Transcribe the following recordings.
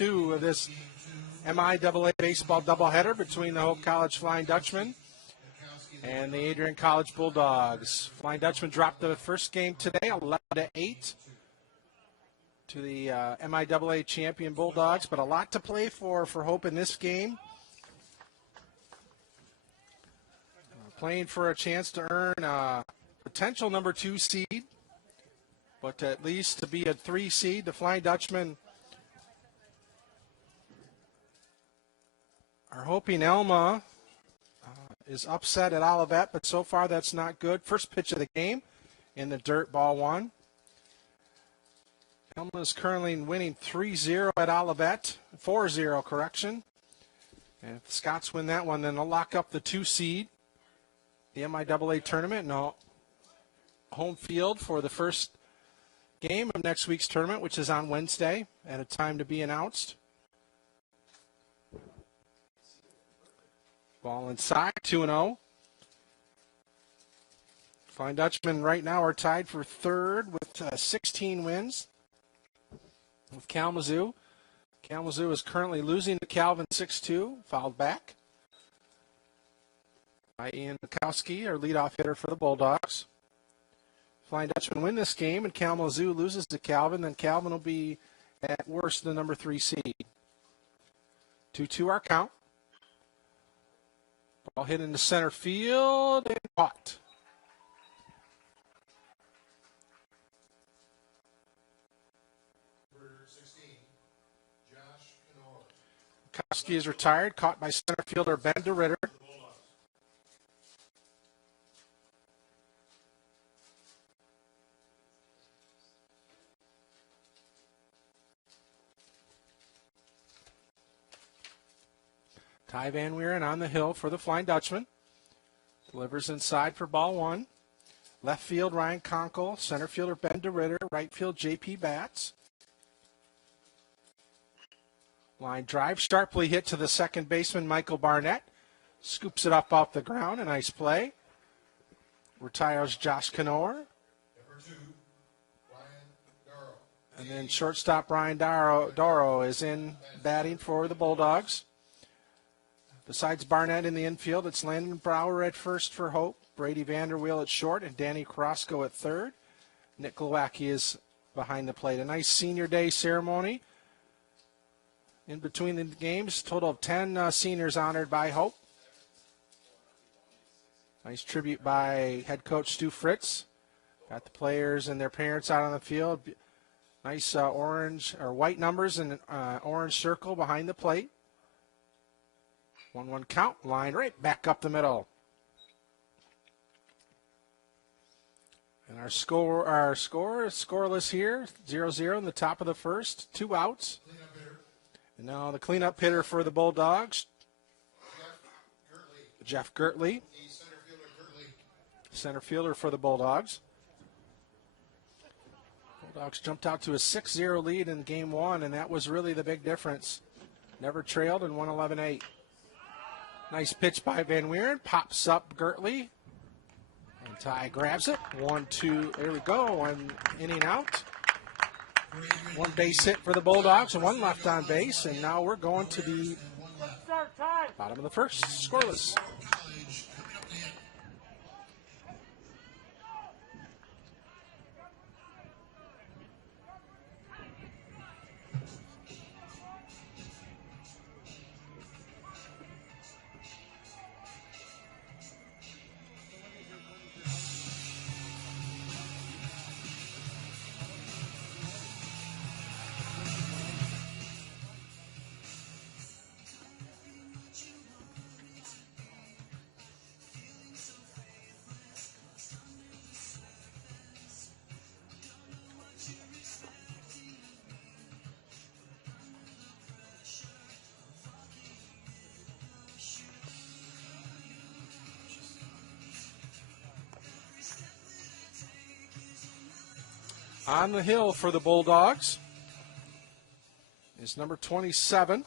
2 of this MIAA baseball doubleheader between the Hope College Flying Dutchmen and the Adrian College Bulldogs. Flying Dutchmen dropped the first game today, 11-8, to the MIAA champion Bulldogs, but a lot to play for Hope in this game. Playing for a chance to earn a potential number 2 seed, but at least to be a 3 seed. The Flying Dutchmen are hoping Elma is upset at Olivet, but so far that's not good. First pitch of the game in the dirt, ball 1. Elma is currently winning 3-0 at Olivet, 4-0 correction. And if the Scots win that one, then they'll lock up the 2 seed. The MIAA tournament, no home field for the first game of next week's tournament, which is on Wednesday at a time to be announced. Ball inside, 2-0. Flying Dutchmen right now are tied for third with 16 wins with Kalamazoo. Kalamazoo is currently losing to Calvin 6-2, fouled back by Ian Bukowski, our leadoff hitter for the Bulldogs. Flying Dutchmen win this game, and Kalamazoo loses to Calvin. Then Calvin will be, at worst, the number 3 seed. 2-2 our count. Ball hit into center field and caught. Bukowski is retired, caught by center fielder Ben DeRitter. Ty Van Weeren on the hill for the Flying Dutchman. Delivers inside for ball 1. Left field, Ryan Conkle. Center fielder, Ben DeRitter. Right field, J.P. Batts. Line drive, sharply hit to the second baseman, Michael Barnett. Scoops it up off the ground. A nice play. Retires Josh Knorr. And then shortstop Brian Doro is in batting for the Bulldogs. Besides Barnett in the infield, it's Landon Brower at first for Hope, Brady Vanderweel at short, and Danny Carrasco at third. Nick Glowacki is behind the plate. A nice senior day ceremony. In between the games, total of 10 seniors honored by Hope. Nice tribute by head coach Stu Fritz. Got the players and their parents out on the field. Nice orange or white numbers and orange circle behind the plate. 1-1 count, line right back up the middle. And our score is scoreless here, 0-0 in the top of the first, 2 outs. And now the cleanup hitter for the Bulldogs, Jeff Gertley. Center fielder for the Bulldogs. Bulldogs jumped out to a 6-0 lead in game 1, and that was really the big difference. Never trailed and won 11-8. Nice pitch by Van Weeren. Pops up Gertley. And Ty grabs it. 1-2. There we go. 1 inning out. 1 base hit for the Bulldogs and 1 left on base. And now we're going to the bottom of the first. Scoreless. On the hill for the Bulldogs is number 27.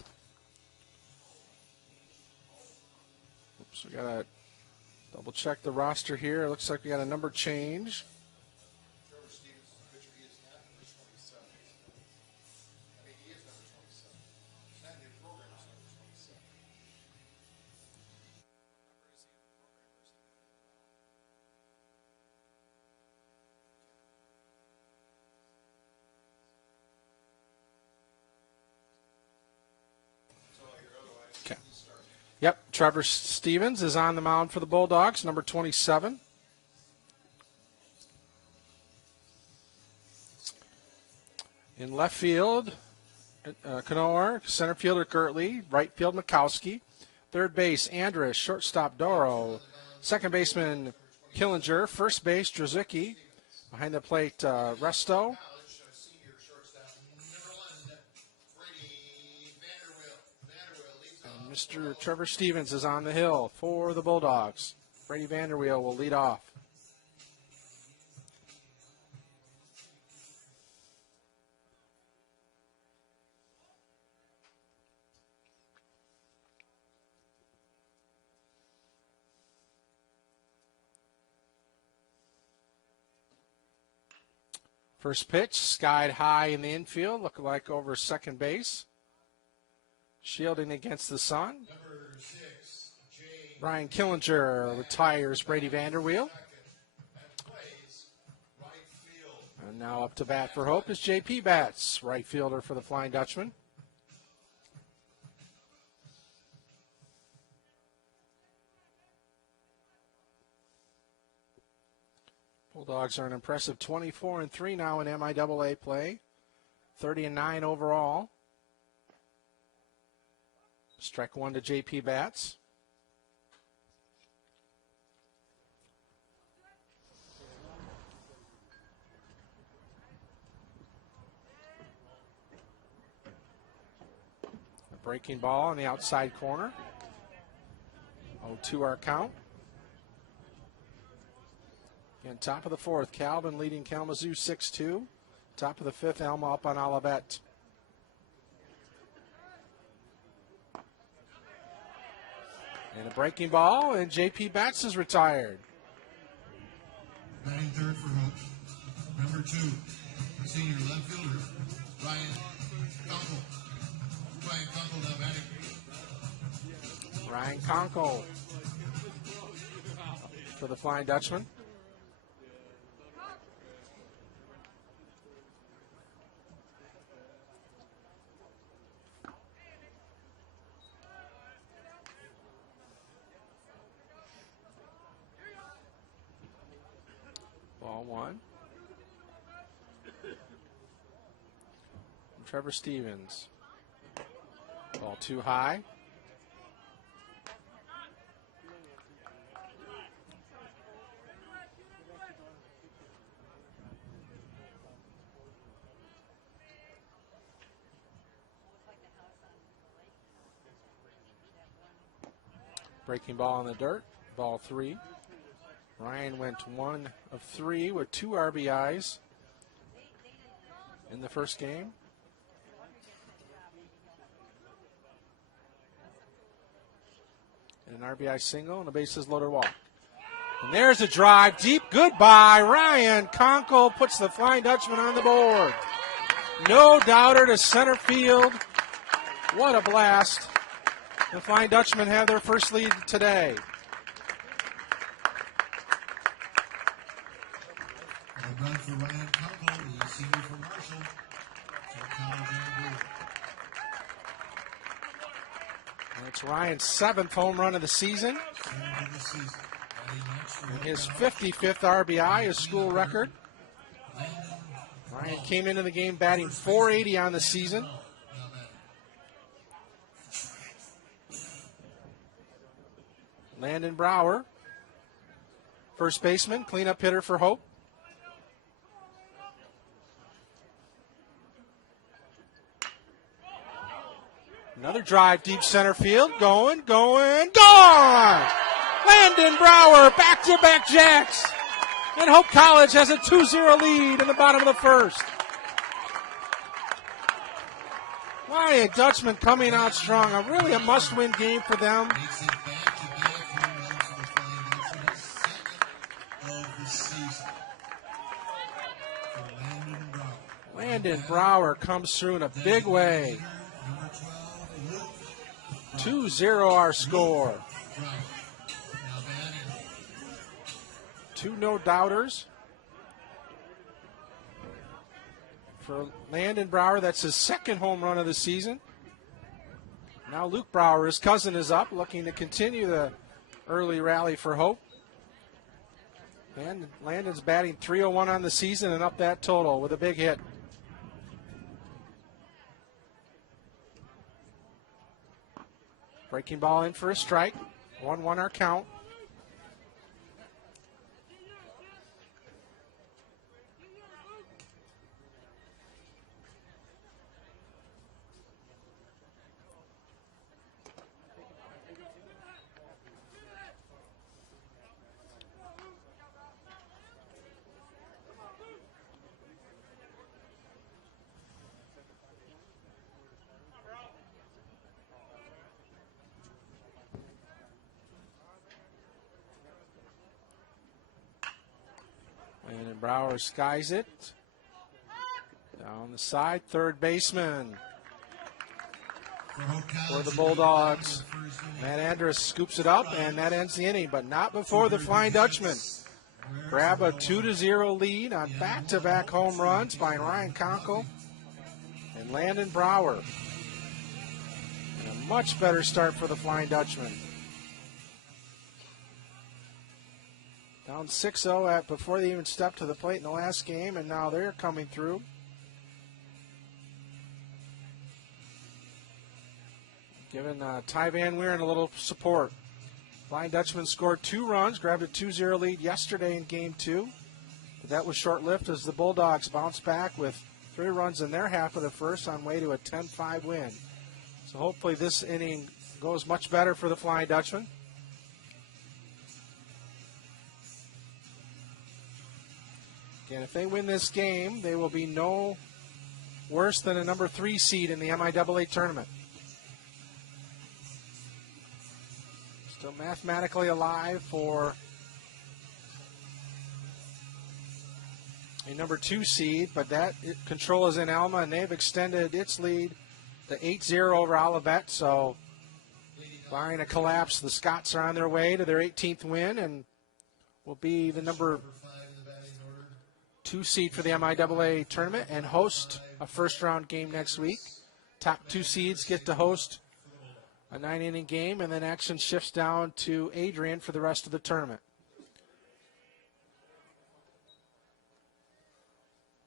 Oops, we got to double check the roster here. It looks like we got a number change. Yep, Trevor Stevens is on the mound for the Bulldogs, number 27. In left field, Knorr, center fielder Gertley, right field Mikowski, third base Andrus, shortstop Doro, second baseman Killinger, first base Drozicki, behind the plate Resto. And Mr. Trevor Stevens is on the hill for the Bulldogs. Brady Vanderweel will lead off. First pitch, skied high in the infield, looking like over second base. Shielding against the sun. Ryan Killinger retires Brady Vanderweel. And now up to bat for Hope is J.P. Batts, right fielder for the Flying Dutchman. Bulldogs are an impressive 24-3 now in MIAA play, 30-9 overall. Strike one to J.P. Batts. A breaking ball on the outside corner. 0-2 our count. Again, top of the fourth, Calvin leading Kalamazoo 6-2. Top of the fifth, Alma up on Olivet. And a breaking ball, and J.P. Batts is retired. Batting third for Hope. Number 2, senior left fielder, Ryan Conkle. Ryan Conkle now batting. Ryan Conkle for the Flying Dutchman. Ball one. From Trevor Stevens. Ball too high. Breaking ball in the dirt. Ball three. Ryan went 1 of 3 with 2 RBIs in the first game. And an RBI single and a bases loaded walk. And there's a drive deep. Goodbye. Ryan Conkle puts the Flying Dutchman on the board. No doubter to center field. What a blast. The Flying Dutchmen have their first lead today. A run for Ryan Conkle, the senior from Marshall. And it's Ryan's 7th home run of the season. And his 55th RBI, his school record. Ryan came into the game batting .480 on the season. Landon Brower, first baseman, cleanup hitter for Hope. Another drive deep center field. Going, gone! Landon Brower, back-to-back jacks. And Hope College has a 2-0 lead in the bottom of the first. Ryan Dutchman coming out strong. Really a must-win game for them. Landon Brower comes through in a big way. 2-0 our score. 2 no-doubters. For Landon Brower, that's his 2nd home run of the season. Now Luke Brower, his cousin, is up, looking to continue the early rally for Hope. And Landon's batting .301 on the season and up that total with a big hit. Breaking ball in for a strike. 1-1 our count. And Brower skies it. Down the side, third baseman for the Bulldogs. Matt Andrus scoops it up, and that ends the inning, but not before the Flying Dutchman grab a 2-0 lead on back-to-back home runs by Ryan Conkle and Landon Brower. And a much better start for the Flying Dutchman. Down 6-0 before they even stepped to the plate in the last game, and now they're coming through. Giving Ty Van Weeren a little support. Flying Dutchman scored 2 runs, grabbed a 2-0 lead yesterday in Game 2. But that was short-lived as the Bulldogs bounced back with 3 runs in their half of the first on way to a 10-5 win. So hopefully this inning goes much better for the Flying Dutchman. Again, if they win this game, they will be no worse than a number 3 seed in the MIAA tournament. Still mathematically alive for a number 2 seed, but that control is in Alma, and they've extended its lead to 8-0 over Olivet. So, barring a collapse, the Scots are on their way to their 18th win and will be the number 2 seed for the MIAA tournament and host a first-round game next week. Top 2 seeds get to host a 9-inning game, and then action shifts down to Adrian for the rest of the tournament.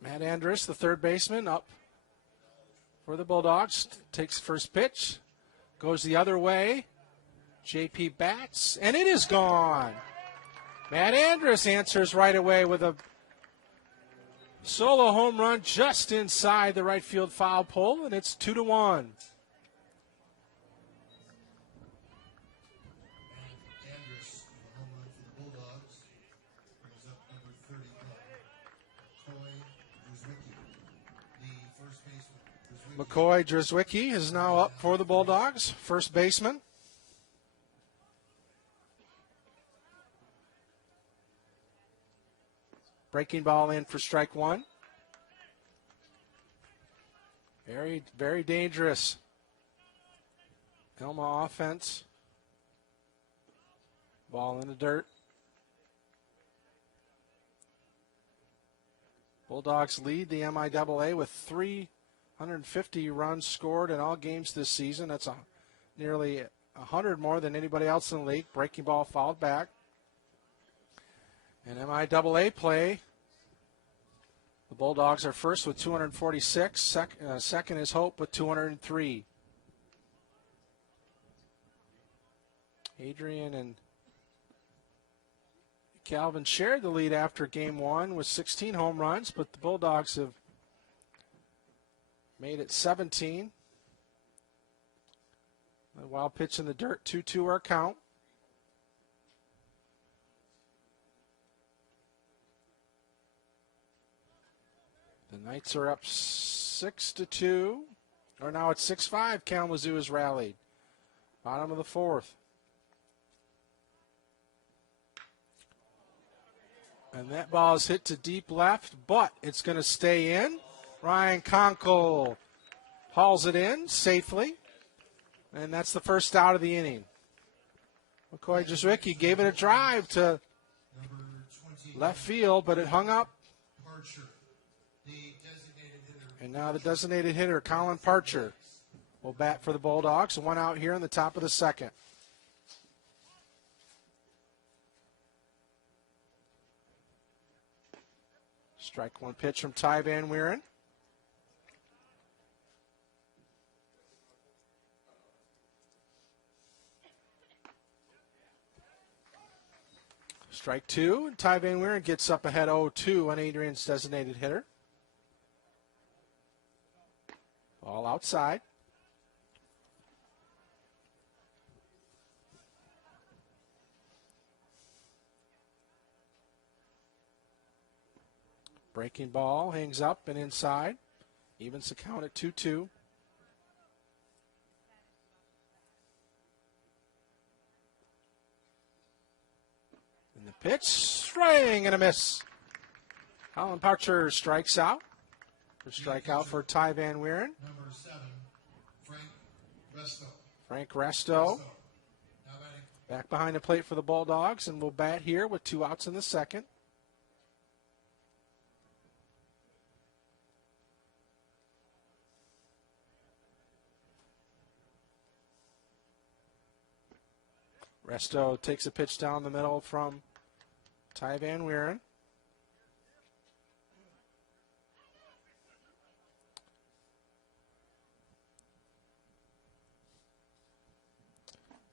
Matt Andrus, the third baseman, up for the Bulldogs, takes first pitch, goes the other way. JP bats, and it is gone. Matt Andrus answers right away with a solo home run just inside the right field foul pole, and it's 2-1. McCoy Drzwicki is now up for the Bulldogs, first baseman. Breaking ball in for strike 1. Very, very dangerous Elma offense. Ball in the dirt. Bulldogs lead the MIAA with 350 runs scored in all games this season. That's nearly 100 more than anybody else in the league. Breaking ball fouled back. In MIAA play, the Bulldogs are first with 246. Second is Hope with 203. Adrian and Calvin shared the lead after Game 1 with 16 home runs, but the Bulldogs have made it 17. A wild pitch in the dirt, 2-2 our count. The Knights are up 6-2. Or now it's 6-5. Kalamazoo has rallied. Bottom of the 4th. And that ball is hit to deep left, but it's going to stay in. Ryan Conkle hauls it in safely. And that's the first out of the inning. McCoy Drzwicki gave it a drive to left field, but it hung up. And now the designated hitter, Colin Parcher, will bat for the Bulldogs. One out here in the top of the second. Strike one pitch from Ty Van Wieren. Strike two. Ty Van Wieren gets up ahead 0-2 on Adrian's designated hitter. Ball outside. Breaking ball hangs up and inside. Evens the count at 2-2. And the pitch, swing and a miss. Colin Parcher strikes out. For strikeout for Ty Van Wieren. Number 7, Frank Resto. Frank Resto. Back behind the plate for the Bulldogs and will bat here with 2 outs in the second. Resto takes a pitch down the middle from Ty Van Wieren.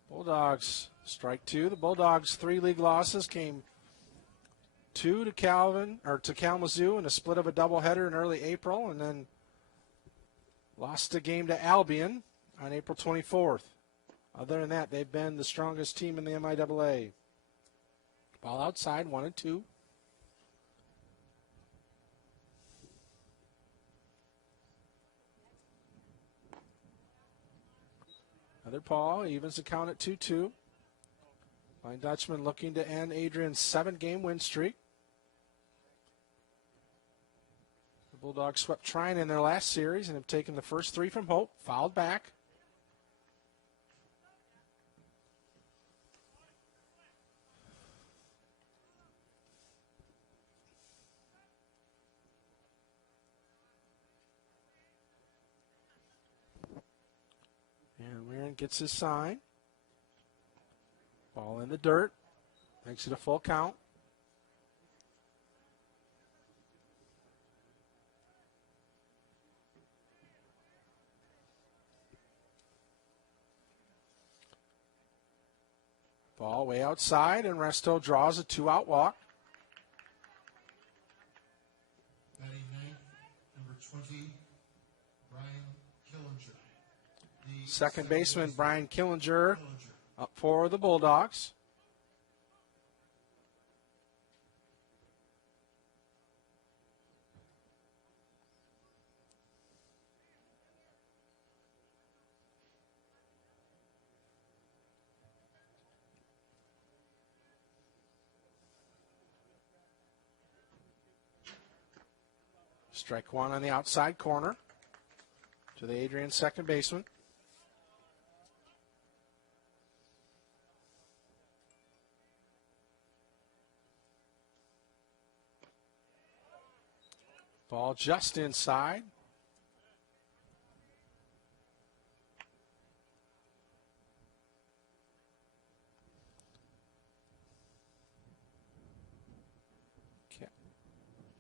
Bulldogs strike two. The Bulldogs' 3 league losses came 2 to Kalamazoo in a split of a doubleheader in early April, and then lost a game to Albion on April 24th. Other than that, they've been the strongest team in the MIAA. Ball outside, 1-2. Another ball, evens the count at 2-2. Fine Dutchman looking to end Adrian's 7-game win streak. The Bulldogs swept Trine in their last series and have taken the first 3 from Hope, fouled back. And Wieren gets his sign. Ball in the dirt. Makes it a full count. Ball way outside, and Resto draws a 2-out walk. Batting ninth, number 20, Brian Killinger. Second baseman Brian Killinger up for the Bulldogs. Strike one on the outside corner to the Adrian second baseman. Ball just inside.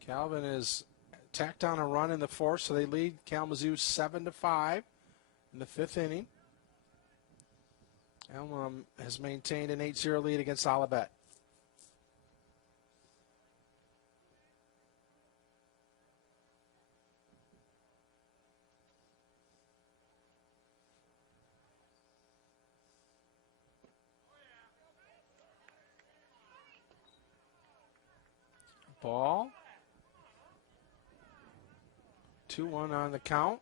Calvin is tacked on a run in the fourth, so they lead Kalamazoo 7-5 in the 5th inning. Elma has maintained an 8-0 lead against Olivet. Ball. 2-1 on the count.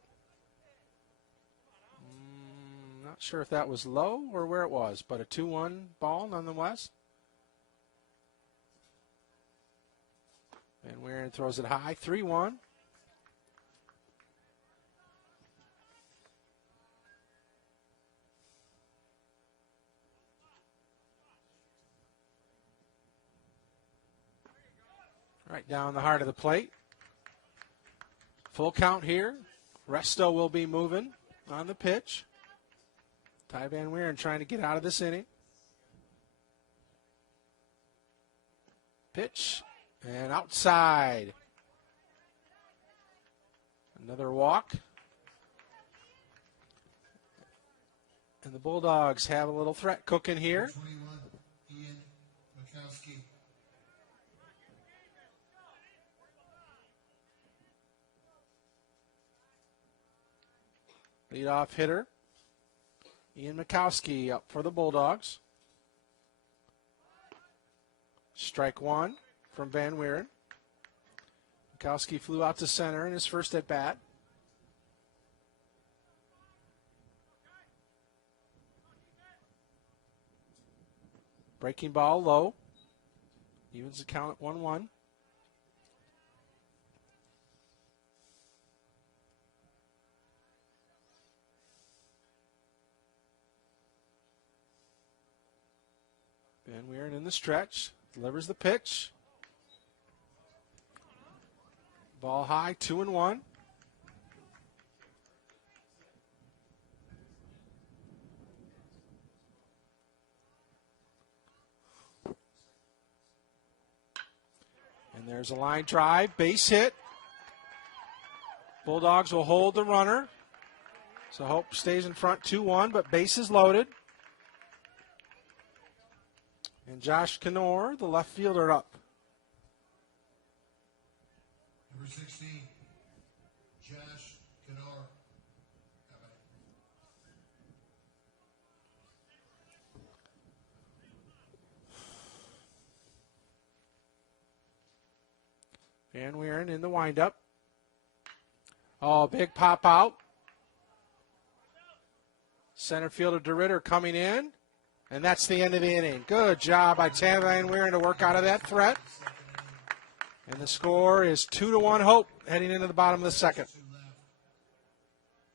Not sure if that was low or where it was, but a 2-1 ball nonetheless. Van Wieren throws it high, 3-1. Right down the heart of the plate. Full count here. Resto will be moving. on the pitch. Ty Van Weeren trying to get out of this inning. Pitch and outside. Another walk. And the Bulldogs have a little threat cooking here. 21, Ian Mikowski. Leadoff hitter, Ian Mikowski up for the Bulldogs. Strike one from Van Weeren. Mikowski flew out to center in his first at bat. Breaking ball low. Evens the count at 1-1. Van Weeren in the stretch. Delivers the pitch. Ball high, 2-1. And there's a line drive, base hit. Bulldogs will hold the runner. So Hope stays in front 2-1, but base is loaded. And Josh Knorr, the left fielder, up. Number 16, Josh Knorr. Van Weeren in the windup. Oh, big pop out. Center fielder DeRitter coming in. And that's the end of the inning. Good job by Tam Van Weeren to work out of that threat. And the score is 2-1 Hope heading into the bottom of the second. Go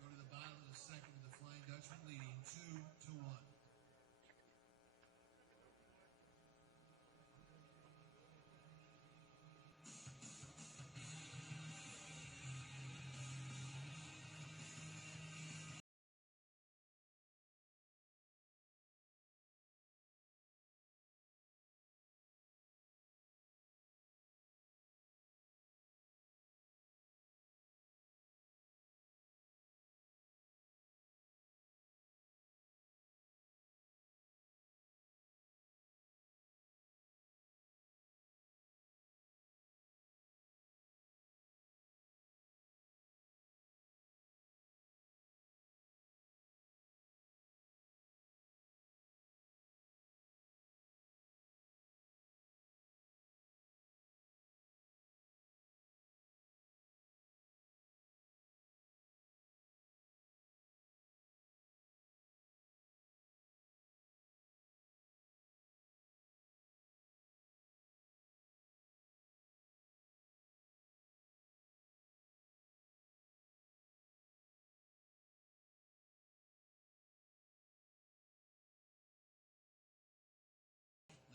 to the bottom of the second with the Flying Dutchman leading 2-1.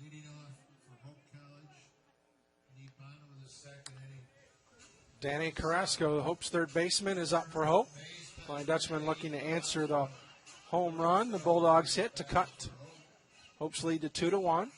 Leading off for Hope College, in the bottom of the second inning. Danny Carrasco, Hope's third baseman, is up for Hope. Flying Dutchman looking to answer the home run. The Bulldogs hit to cut Hope's lead to 2-1.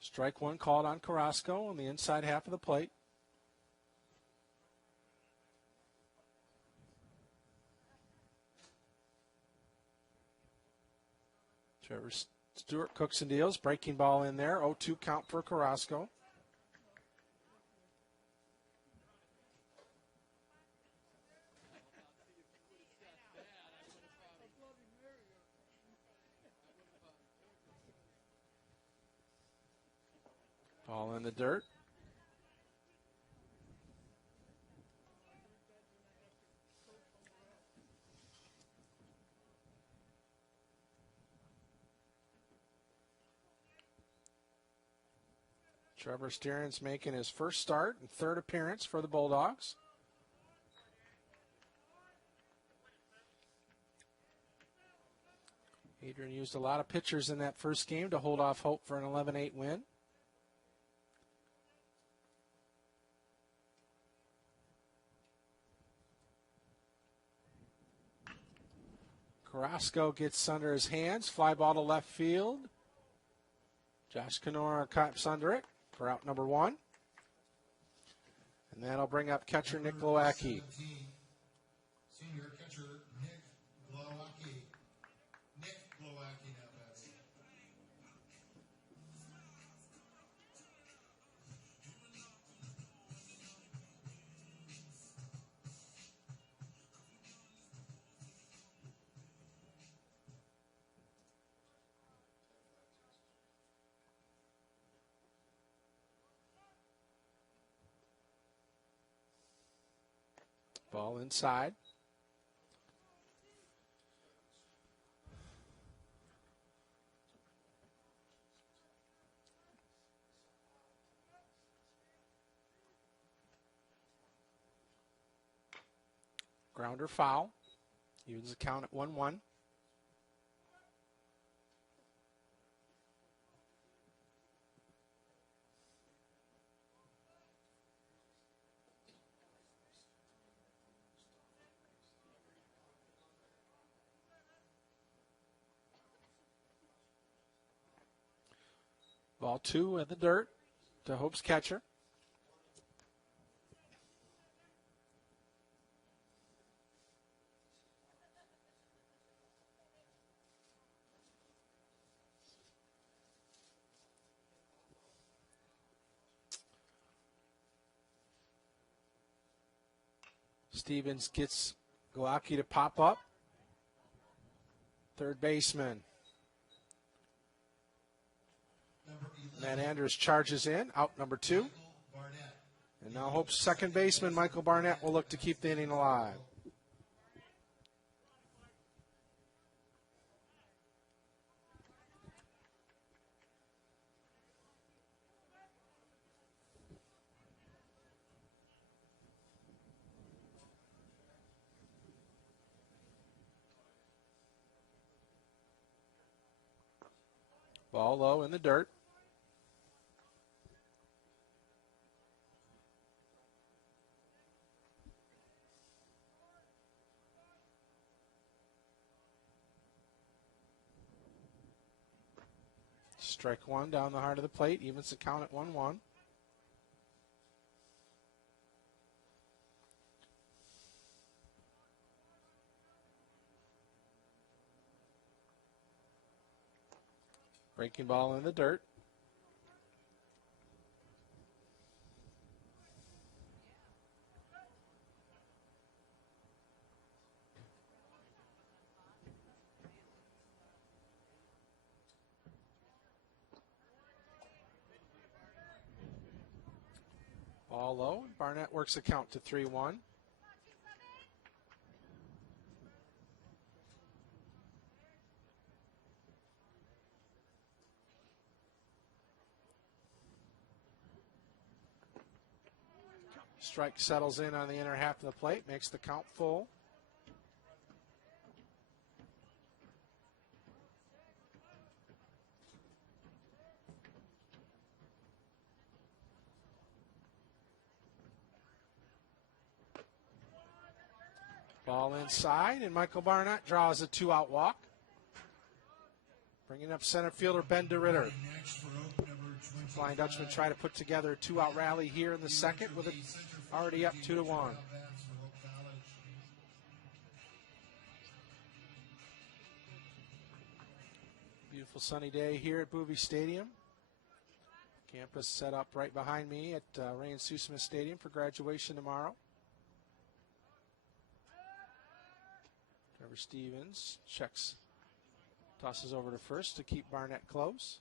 Strike one called on Carrasco on the inside half of the plate. Trevor Stewart cooks and deals. Breaking ball in there. 0-2 count for Carrasco. Ball in the dirt. Trevor Stearns making his first start and third appearance for the Bulldogs. Adrian used a lot of pitchers in that first game to hold off hope for an 11-8 win. Carrasco gets under his hands. Fly ball to left field. Josh Kenora cuts under it for out number 1. And that'll bring up catcher Nick Glowacki. Senior catcher Nick Glowacki. Nick Glowacki now batting. Ball inside. Grounder foul. Evens the count at 1-1. Ball 2 in the dirt to Hope's catcher. Stevens gets Glowacki to pop up. Third baseman. Matt Andrews charges in, out number 2. And now Hope's second baseman, Michael Barnett, will look to keep the inning alive. Ball low in the dirt. Strike 1 down the heart of the plate, evens the count at 1-1. Breaking ball in the dirt. Ball low. Barnett works the count to 3-1. Strike settles in on the inner half of the plate, makes the count full. Ball inside, and Michael Barnett draws a 2-out walk. Bringing up center fielder Ben DeRitter. Flying Dutchman try to put together a 2-out rally here in the second with it already up 2-1. Beautiful sunny day here at Boovie Stadium. Campus set up right behind me at Ray and Sue Smith Stadium for graduation tomorrow. Trevor Stevens checks, tosses over to first to keep Barnett close.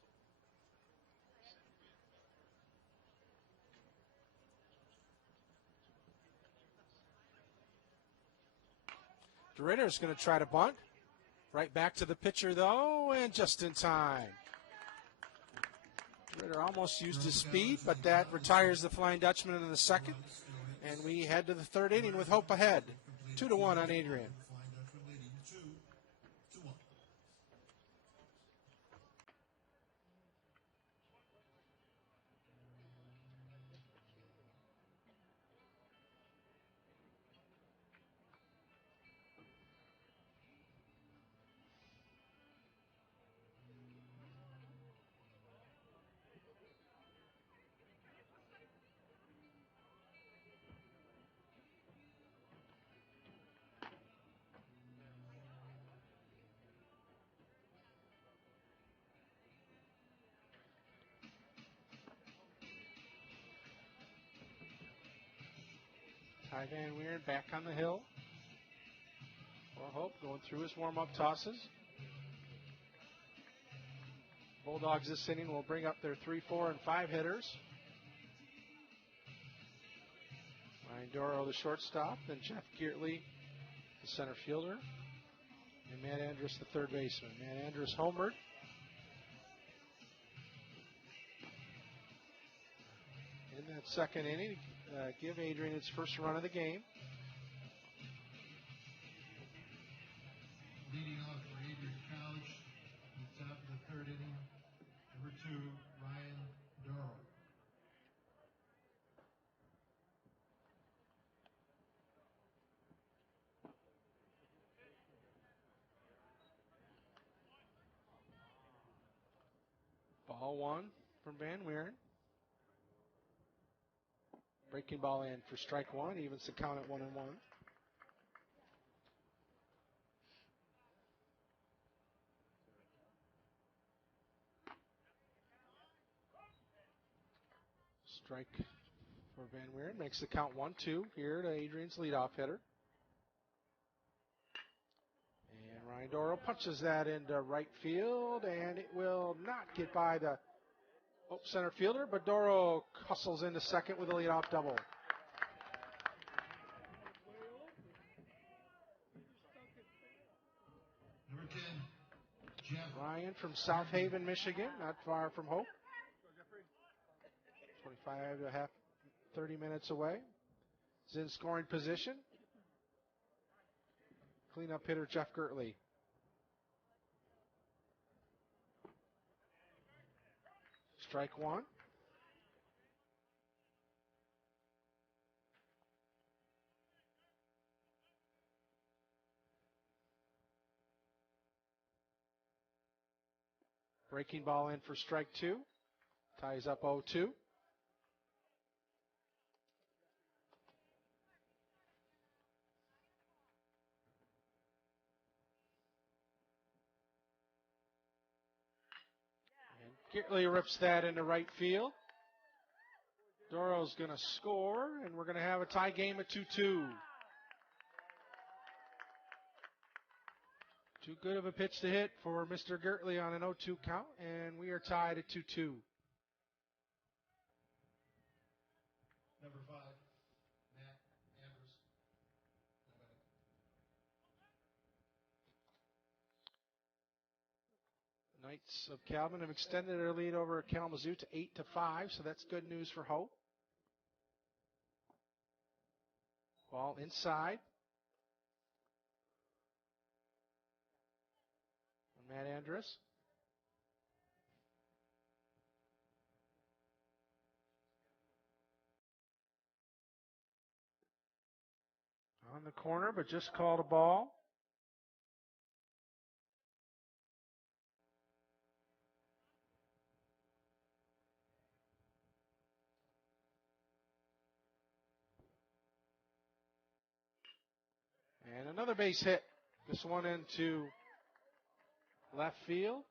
DeRitter is going to try to bunt. Right back to the pitcher, though, and just in time. DeRitter almost used his speed, but that retires the Flying Dutchman in the second. And we head to the third inning with hope ahead. 2-1 on Adrian. Ty Van Weeren back on the hill for Hope, going through his warm-up tosses. Bulldogs this inning will bring up their 3, 4, and 5 hitters. Ryan Doro, the shortstop, then Jeff Geertley, the center fielder, and Matt Andrus, the third baseman. Matt Andrus homered. In that second inning, give Adrian its first run of the game. Leading off for Adrian Couch in the top of the third inning, number 2, Ryan Doro. Ball 1 from Van Weeren. Breaking ball in for strike 1, evens the count at 1-1. Strike for Van Weeren makes the count 1-2 here to Adrian's leadoff hitter. And Ryan Doro punches that into right field, and it will not get by the Hope center fielder, but Doro hustles into second with a leadoff double. Number 10, Jeff. Ryan from South Haven, Michigan, not far from Hope. 25 to half, 30 minutes away. Is in scoring position. Cleanup hitter Jeff Geertley. Strike 1. Breaking ball in for strike 2. Ties up 0-2. And Geertley rips that into right field. Doro's going to score, and we're going to have a tie game at 2-2. Too good of a pitch to hit for Mr. Geertley on an 0-2 count, and we are tied at 2-2. Number 5, Matt Andrus. Knights of Calvin have extended their lead over Kalamazoo to 8-5, so that's good news for Hope. Ball inside. Matt Andrus. On the corner, but just called a ball. And another base hit. This one into left field.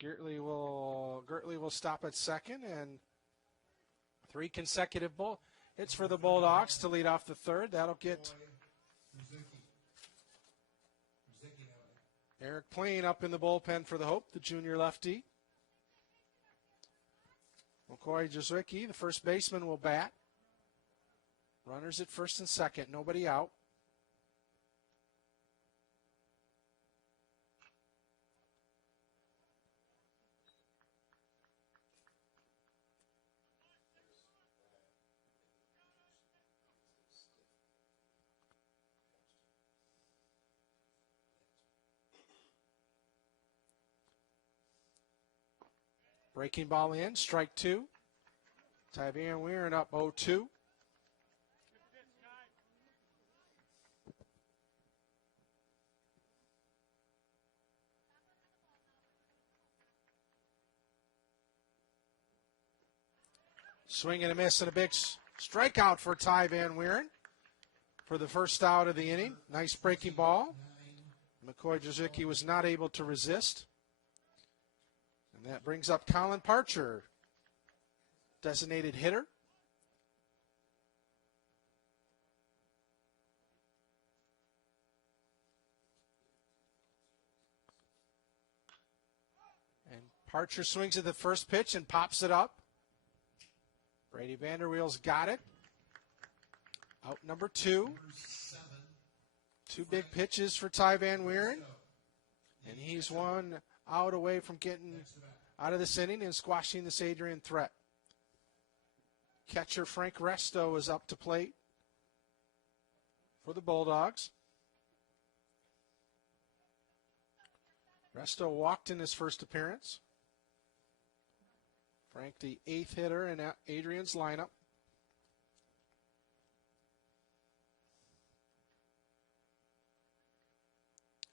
Geertley will stop at second, and 3 consecutive hits for the Bulldogs to lead off the third. That'll get Eric Plain up in the bullpen for the Hope, the junior lefty. McCoy Jazwicki, the first baseman, will bat. Runners at first and second, nobody out. Breaking ball in, strike 2. Ty Van Weeren up 0-2. Swing and a miss and a big strikeout for Ty Van Weeren for the first out of the inning. Nice breaking ball. McCoy Jazwicki was not able to resist. And that brings up Colin Parcher, designated hitter. Parcher swings at the first pitch and pops it up. Brady Vanderweel's got it. Out number 2. 2 big pitches for Ty Van Weeren. And he's 1 out away from getting out of this inning and squashing this Adrian threat. Catcher Frank Resto is up to plate for the Bulldogs. Resto walked in his first appearance. Frank, the 8th hitter in Adrian's lineup.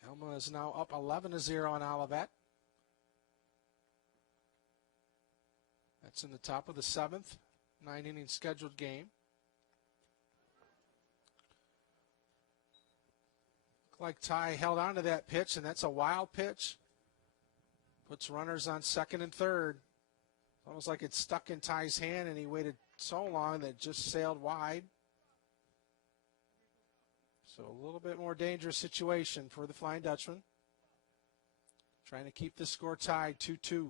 Elma is now up 11-0 on Olivet. That's in the top of the 7th 9-inning scheduled game. Looked like Ty held on to that pitch, and that's a wild pitch. Puts runners on second and third. Almost like it stuck in Ty's hand, and he waited so long that it just sailed wide. So a little bit more dangerous situation for the Flying Dutchman. Trying to keep the score tied 2-2.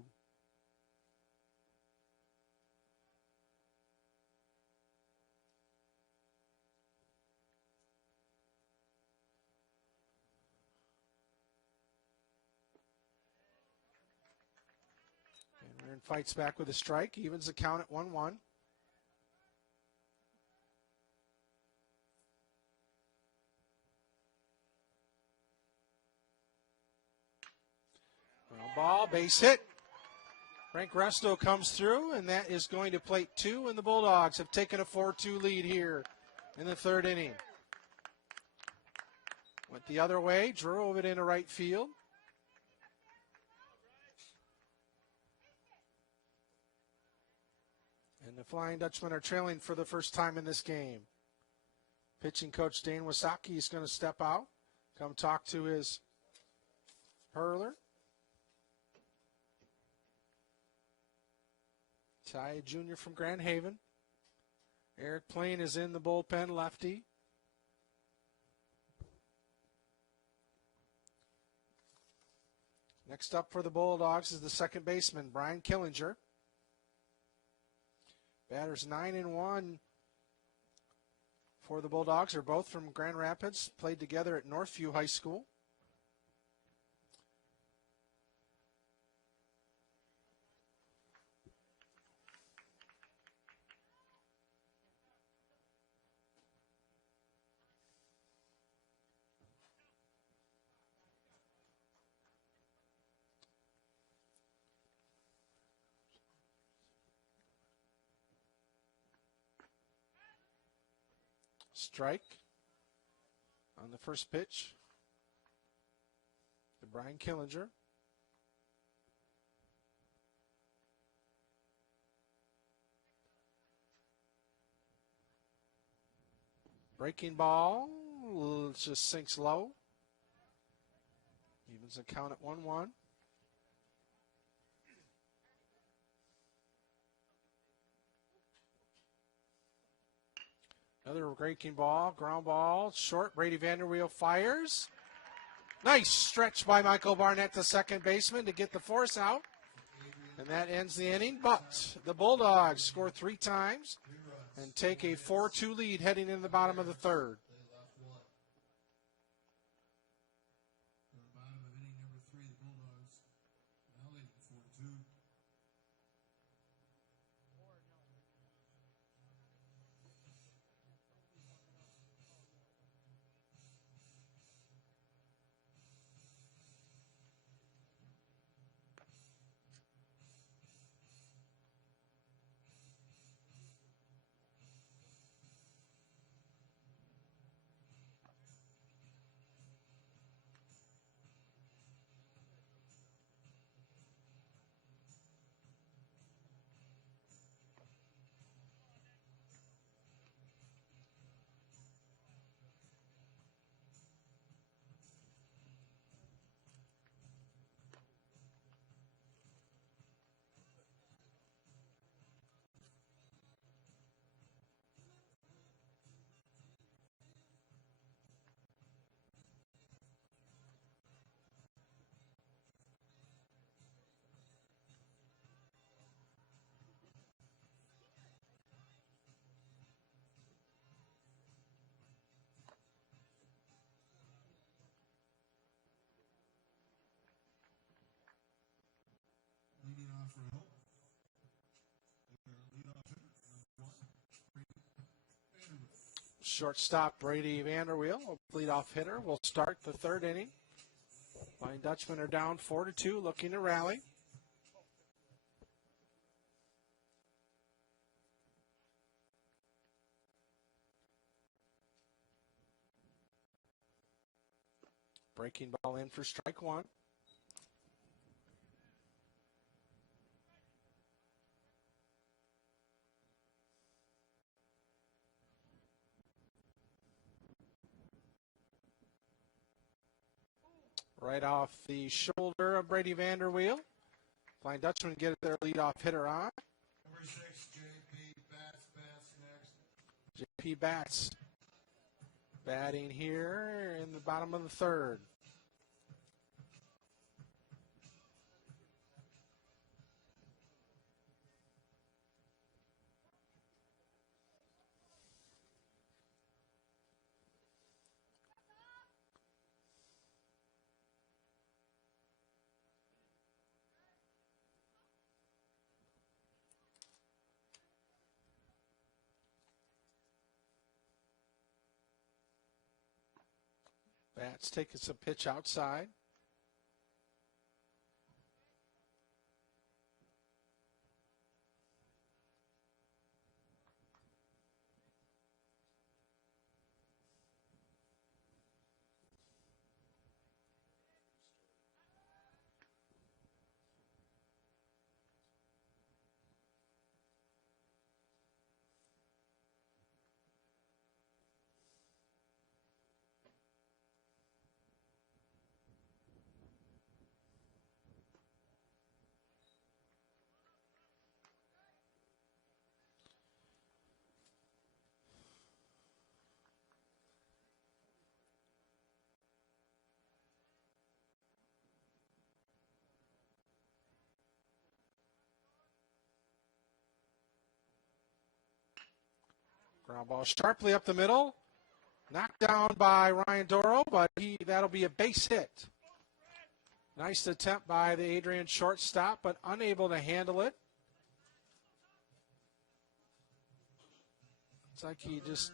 And fights back with a strike, evens the count at 1-1. Ball, base hit. Frank Resto comes through, and that is going to plate 2, and the Bulldogs have taken a 4-2 lead here in the 3rd inning. Went the other way, drove it into right field. And the Flying Dutchmen are trailing for the first time in this game. Pitching coach Dane Wasaki is going to step out, come talk to his hurler. Ty Jr. from Grand Haven. Eric Plain is in the bullpen, lefty. Next up for the Bulldogs is the second baseman, Brian Killinger. Batters 9-1 for the Bulldogs. They're both from Grand Rapids, played together at Northview High School. Strike on the first pitch to Brian Killinger. Breaking ball just sinks low. Evens the count at 1-1. Another breaking ball, ground ball, short. Brady Vanderweel fires. Nice stretch by Michael Barnett, the second baseman, to get the force out. And that ends the inning. But the Bulldogs score 3 times and take a 4-2 lead heading into the bottom of the 3rd. for help. Their leadoff hitter, number 1, Vanderbilt. Shortstop Brady Vanderweel, leadoff hitter, will start the third inning. Flying Dutchmen are down 4-2, looking to rally. Breaking ball in for strike one. Right off the shoulder of Brady Vanderweel. Flying Dutchman get their leadoff hitter on. Number 6, J.P. Bats next. J.P. Bats batting here in the bottom of the third. Bats taking some pitch outside. Ground ball sharply up the middle. Knocked down by Ryan Doro, but that'll be a base hit. Nice attempt by the Adrian shortstop, but unable to handle it. It's like he just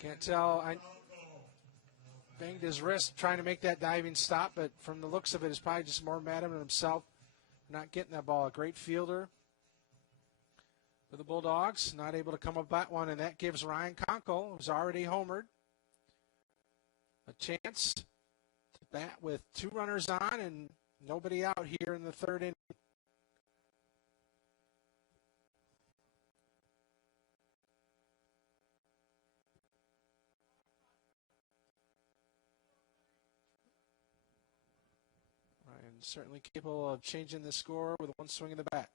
can't tell. I banged his wrist trying to make that diving stop, but from the looks of it, it's probably just more mad at himself not getting that ball. A great fielder for the Bulldogs, not able to come up that one, and that gives Ryan Conkle, who's already homered, a chance to bat with 2 runners on and nobody out here in the third inning. Ryan certainly capable of changing the score with one swing of the bat.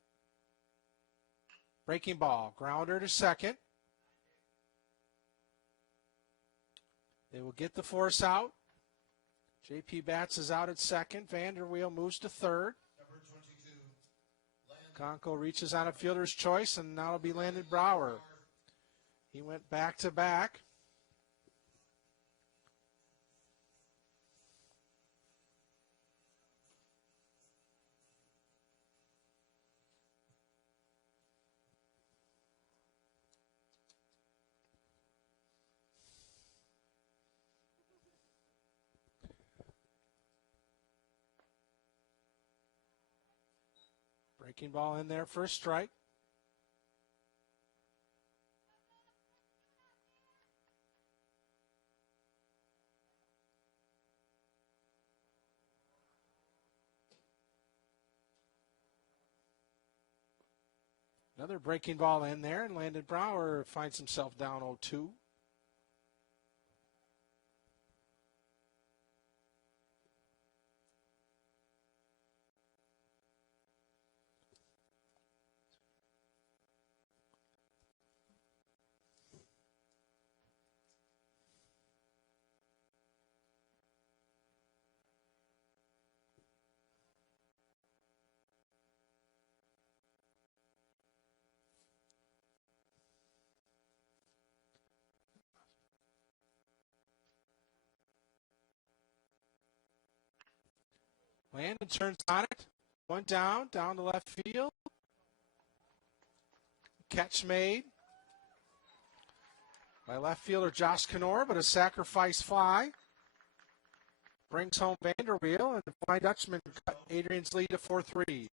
Breaking ball, grounder to second. They will get the force out. J.P. Bats is out at second. Vanderweel moves to third. Number 22, Conkle reaches on a fielder's choice, and now it'll be Landon Brower. He went back to back. Breaking ball in there for a strike. Another breaking ball in there, and Landon Brower finds himself down 0-2. Landon turns on it. One down to left field. Catch made by left fielder Josh Knorr, but a sacrifice fly brings home Vanderweel, and the Flying Dutchman cut Adrian's lead to 4-3.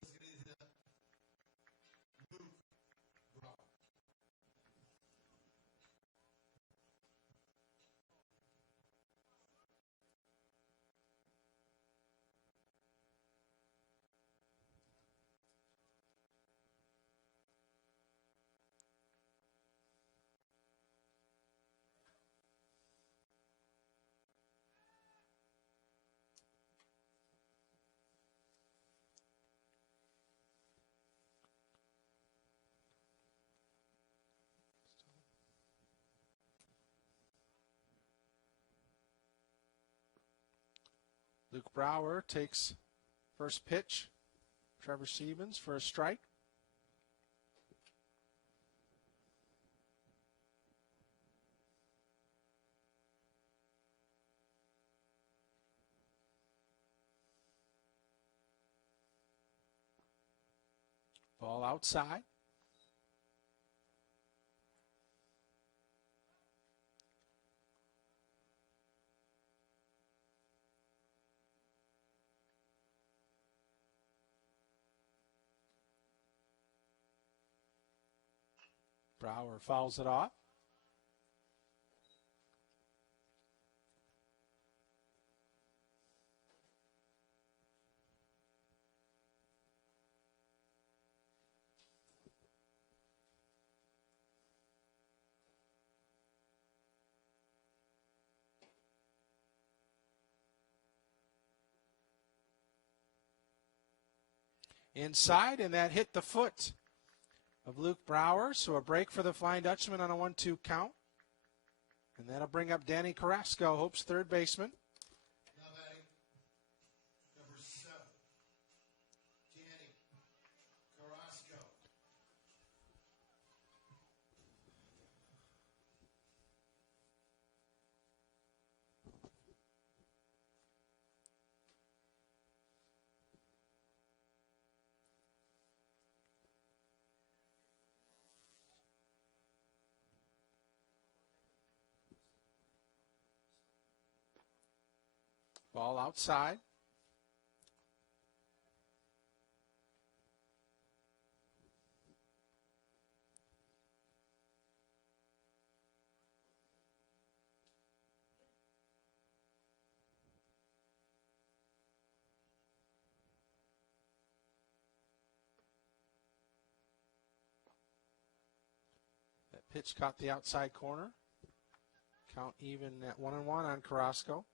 Luke Brower takes first pitch. Trevor Stevens for a strike. Ball outside. Brower fouls it off. Inside, and that hit the foot of Luke Brower. So a break for the Flying Dutchman on a 1-2 count. And that'll bring up Danny Carrasco, Hope's third baseman. Now batting, number 7, Danny Carrasco. Ball outside. That pitch caught the outside corner. Count even at 1-1 on Carrasco.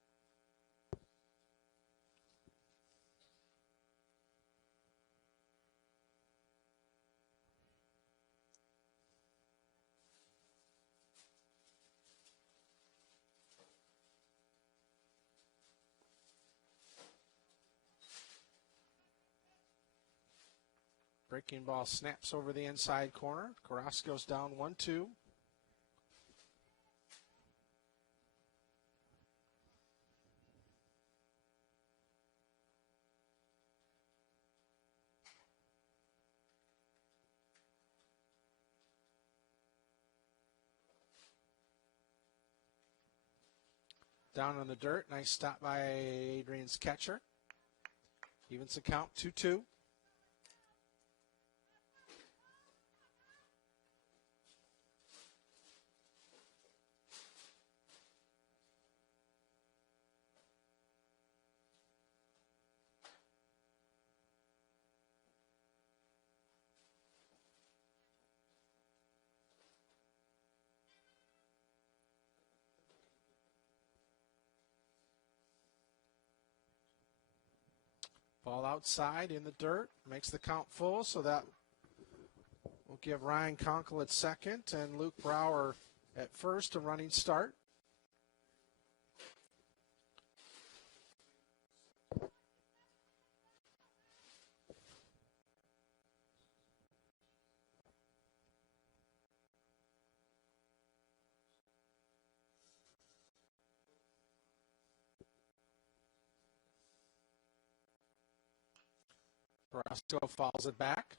Breaking ball snaps over the inside corner. Carrasco's down 1-2. Down on the dirt. Nice stop by Adrian's catcher. Evens the count 2-2. Ball outside in the dirt. Makes the count full, so that will give Ryan Conkle at second and Luke Brower at first, a running start. Carrasco fouls it back.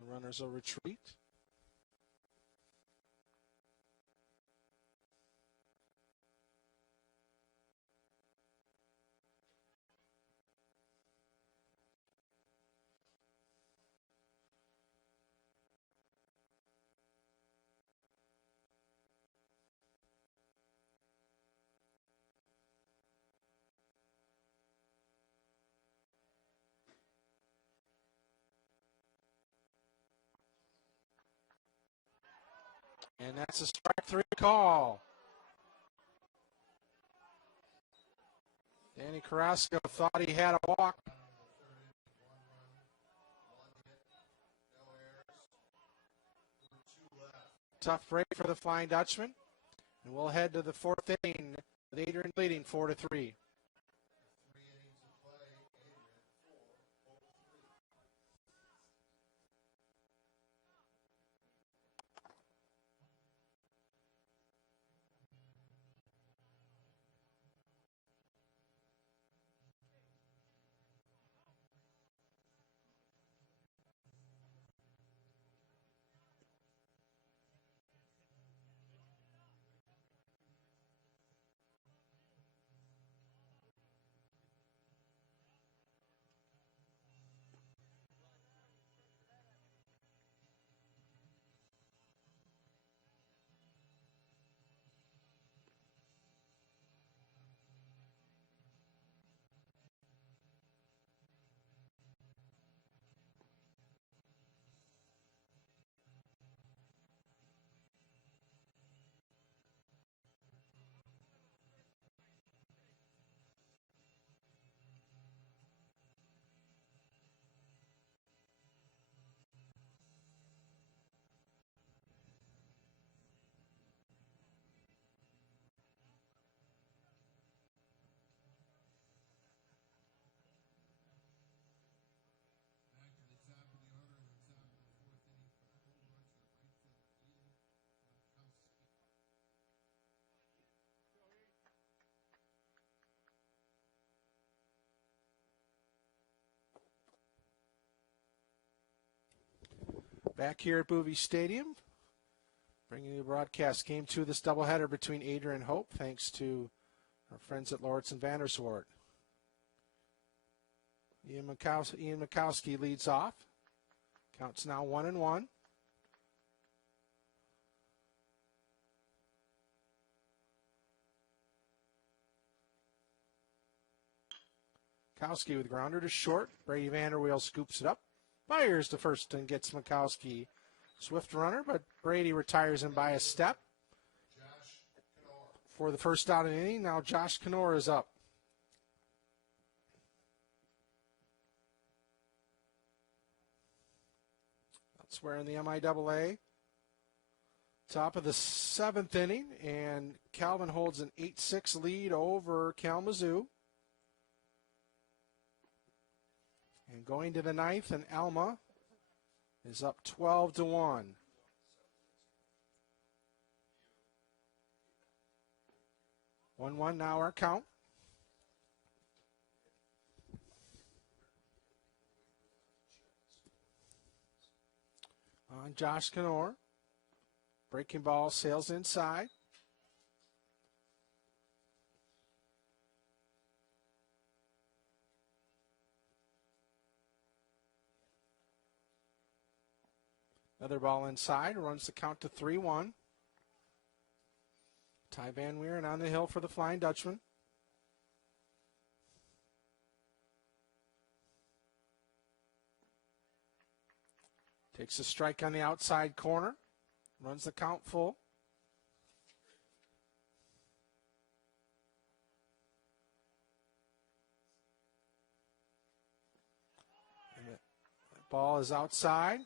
The runners will retreat. And that's a strike three call. Danny Carrasco thought he had a walk. Tough break for the Flying Dutchman. And we'll head to the fourth inning with Adrian leading 4-3. Back here at Boovie Stadium, bringing you the broadcast game 2 of this doubleheader between Adrian and Hope, thanks to our friends at Lawrence and Vanderswart. Ian Mikowski leads off. Counts now 1-1. Mikowski with grounder to short. Brady Vanderweel scoops it up. Fires to first and gets Mikowski. Swift runner, but Brady retires him by a step. For the first out of the inning, now Josh Knorr is up. That's where in the MIAA. Top of the 7th inning, and Calvin holds an 8-6 lead over Kalamazoo. And going to the 9th, and Alma is up 12-1. 1-1 now our count. On Josh Knorr. Breaking ball sails inside. Another ball inside, runs the count to 3-1. Ty Van Weeren on the hill for the Flying Dutchman. Takes a strike on the outside corner. Runs the count full. And the ball is outside.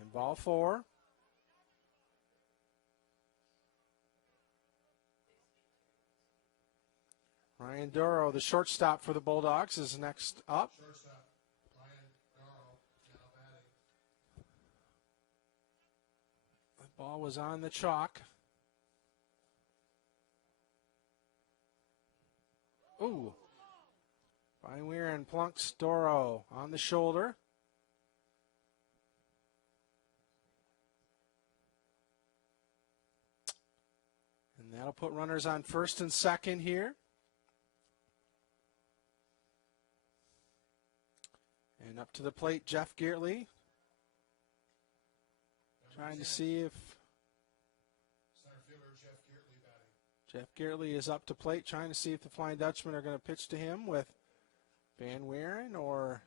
And ball 4. Ryan Duro, the shortstop for the Bulldogs, is next up. Shortstop, Ryan Darrow, now batting. The ball was on the chalk. Ooh. Van Wieren plunks Doro on the shoulder. And that'll put runners on first and second here. And up to the plate, Jeff Geertley. Trying to see if Jeff Geertley is up to plate, trying to see if the Flying Dutchmen are going to pitch to him with Van Wieren or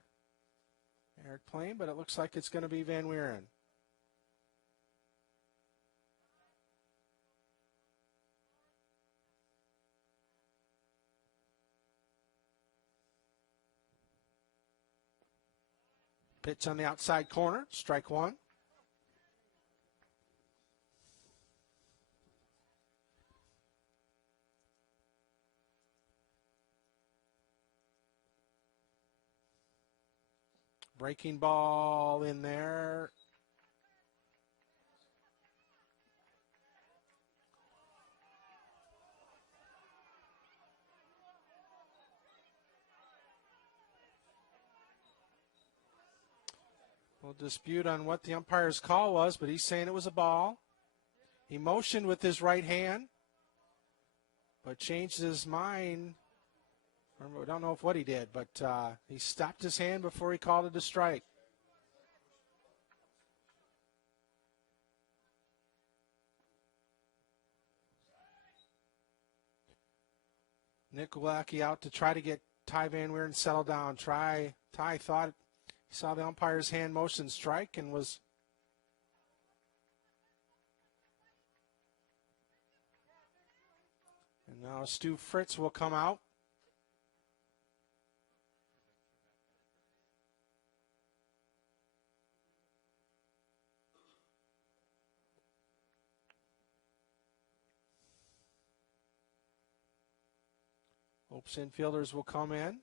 Eric Plain, but it looks like it's going to be Van Wieren. Pitch on the outside corner, strike one. Breaking ball in there. We'll dispute on what the umpire's call was, but he's saying it was a ball. He motioned with his right hand, but changed his mind. I don't know if what he did, but he stopped his hand before he called it a strike. Nick Gulacki out to try to get Ty Van Wieren settled down. Ty thought he saw the umpire's hand motion strike and was. And now Stu Fritz will come out. Hopes infielders will come in.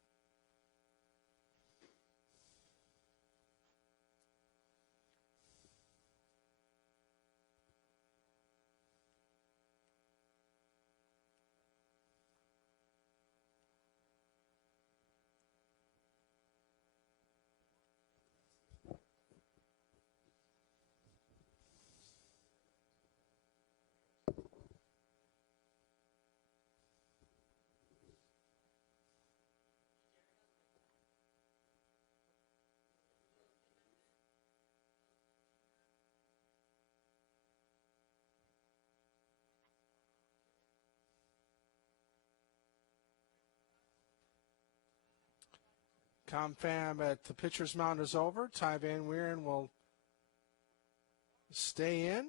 Confab at the pitcher's mound is over. Ty Van Wieren will stay in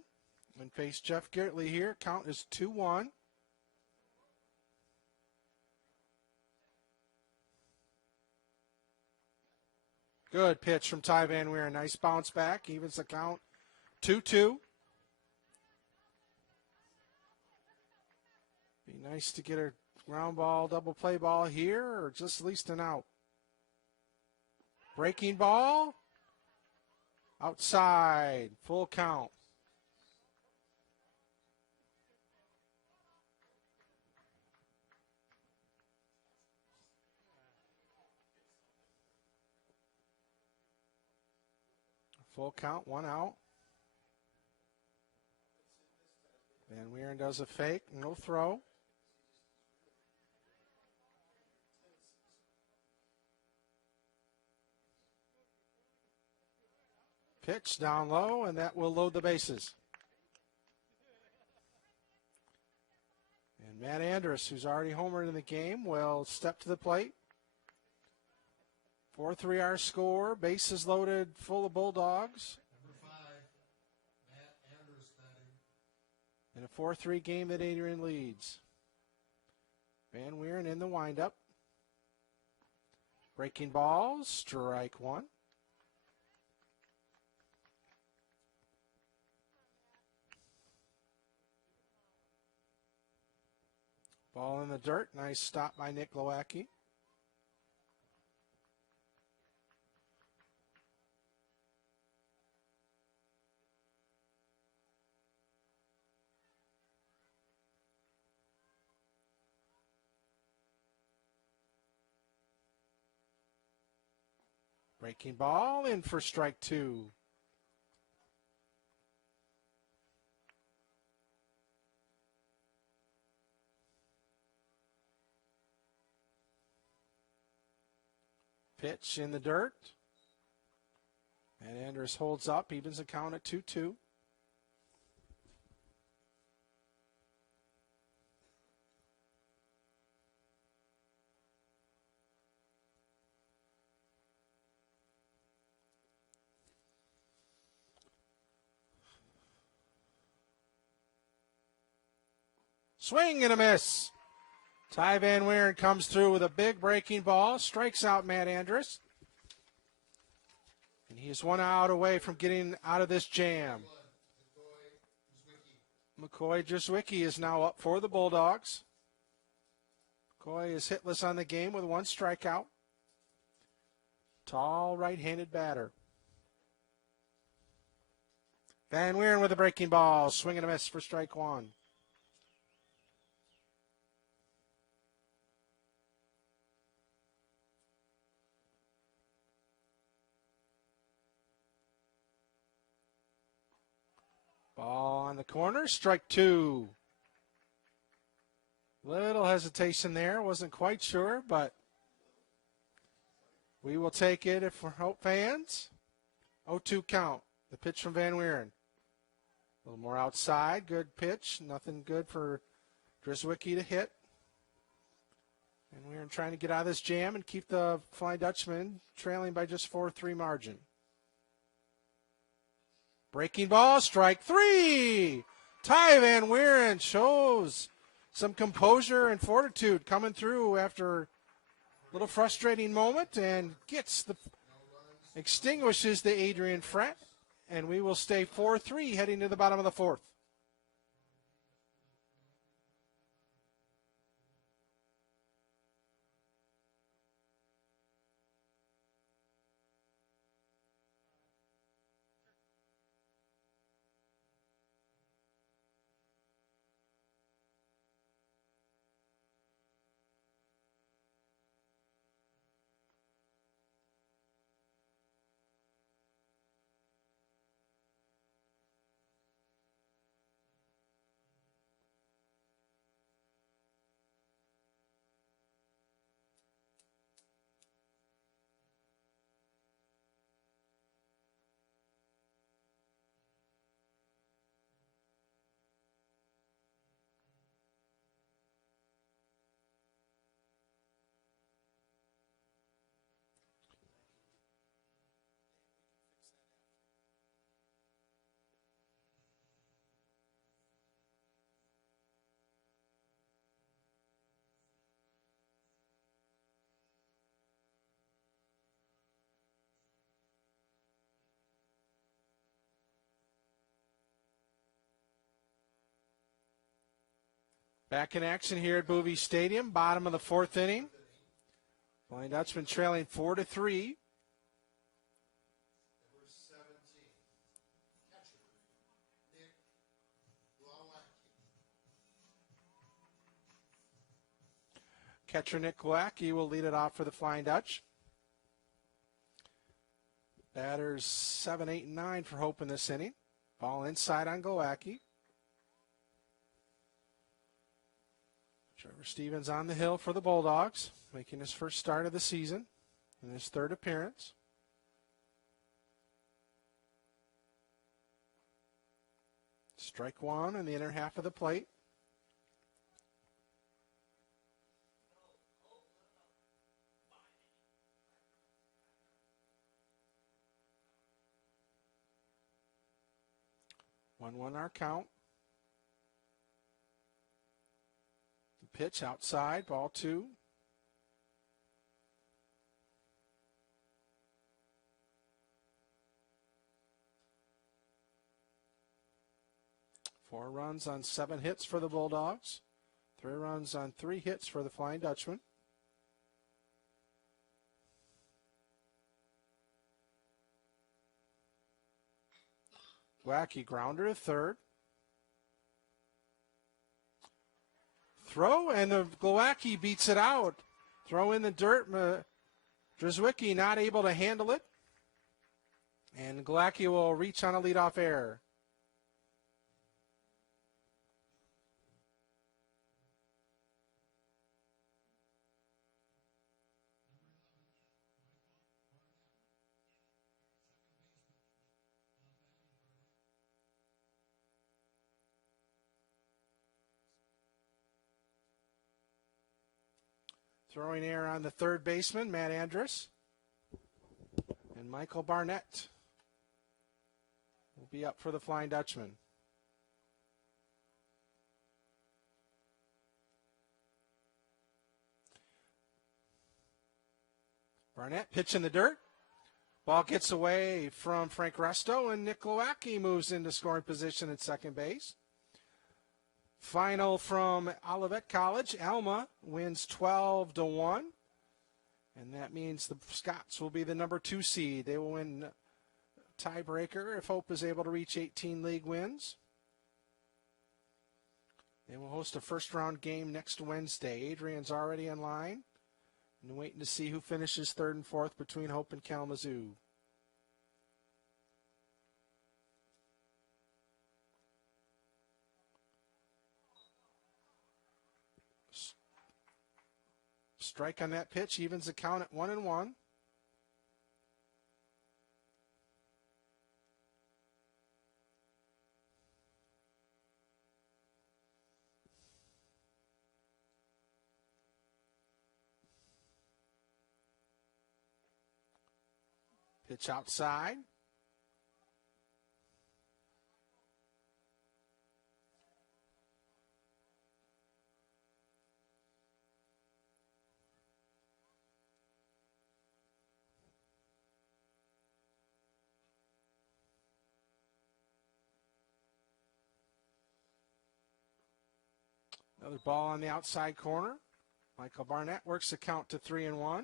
and face Jeff Geertley here. Count is 2-1. Good pitch from Ty Van Wieren. Nice bounce back. Evens the count 2-2. Be nice to get a ground ball, double play ball here, or just at least an out. Breaking ball. Outside. Full count. Full count, one out. Van Wieren does a fake, no throw. Pitch down low, and that will load the bases. And Matt Andrus, who's already homered in the game, will step to the plate. 4-3 our score. Bases loaded, full of Bulldogs. Number 5, Matt Andrus batting. In a 4-3 game that Adrian leads. Van Wieren in the windup. Breaking ball, strike one. Ball in the dirt. Nice stop by Nick Glowacki. Breaking ball in for strike 2. Pitch in the dirt. And Andrus holds up, evens the count at 2-2. Swing and a miss. Ty Van Weeren comes through with a big breaking ball, strikes out Matt Andrus. And he is 1 out away from getting out of this jam. McCoy Drzwicki is now up for the Bulldogs. McCoy is hitless on the game with 1 strikeout. Tall right-handed batter. Van Weeren with a breaking ball, swing and a miss for strike 1. Ball on the corner, strike 2. Little hesitation there, wasn't quite sure, but we will take it if we're Hope fans. 0-2 count, the pitch from Van Weeren. A little more outside, good pitch, nothing good for Drzwicki to hit. And Weeren trying to get out of this jam and keep the Flying Dutchman trailing by just 4-3 margin. Breaking ball, strike 3. Ty Van Weeren shows some composure and fortitude coming through after a little frustrating moment and extinguishes the Adrian Frett. And we will stay 4-3 heading to the bottom of the 4th. Back in action here at Bowie Stadium, bottom of the 4th inning. Flying Dutchman trailing 4-3. Catcher Nick Glowacki will lead it off for the Flying Dutch. Batters 7, 8, and 9 for Hope in this inning. Ball inside on Glowacki. Trevor Stevens on the hill for the Bulldogs, making his first start of the season in his 3rd appearance. Strike 1 in the inner half of the plate. One our count. Pitch outside, ball 2. Four runs on 7 hits for the Bulldogs. 3 runs on 3 hits for the Flying Dutchman. Wacky grounder to 3rd. Throw, and the Glowacki beats it out. Throw in the dirt. Drzwicki not able to handle it. And Glacki will reach on a leadoff error. Throwing error on the third baseman, Matt Andrus. And Michael Barnett will be up for the Flying Dutchman. Barnett pitch in the dirt. Ball gets away from Frank Resto, and Nick Glowacki moves into scoring position at second base. Final from Olivet College. Alma wins 12-1. And that means the Scots will be the number 2 seed. They will win tiebreaker if Hope is able to reach 18 league wins. They will host a first-round game next Wednesday. Adrian's already in line and waiting to see who finishes third and fourth between Hope and Kalamazoo. Strike on that pitch evens the count at 1-1. Pitch outside. Another ball on the outside corner. Michael Barnett works the count to 3-1.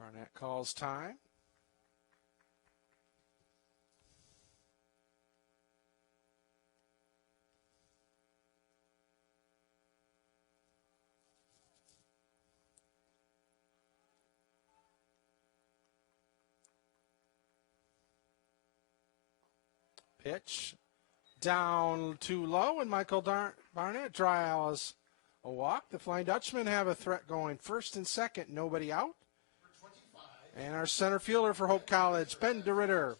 Barnett calls time. Pitch down too low, and Michael Barnett draws a walk. The Flying Dutchmen have a threat going. First and second, nobody out. And our center fielder for Hope College, Ben DeRitter.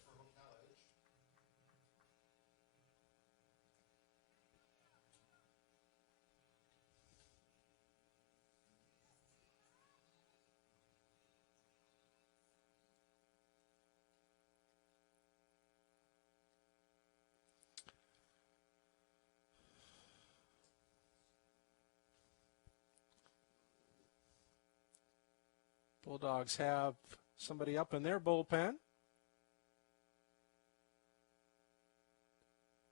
Bulldogs have somebody up in their bullpen.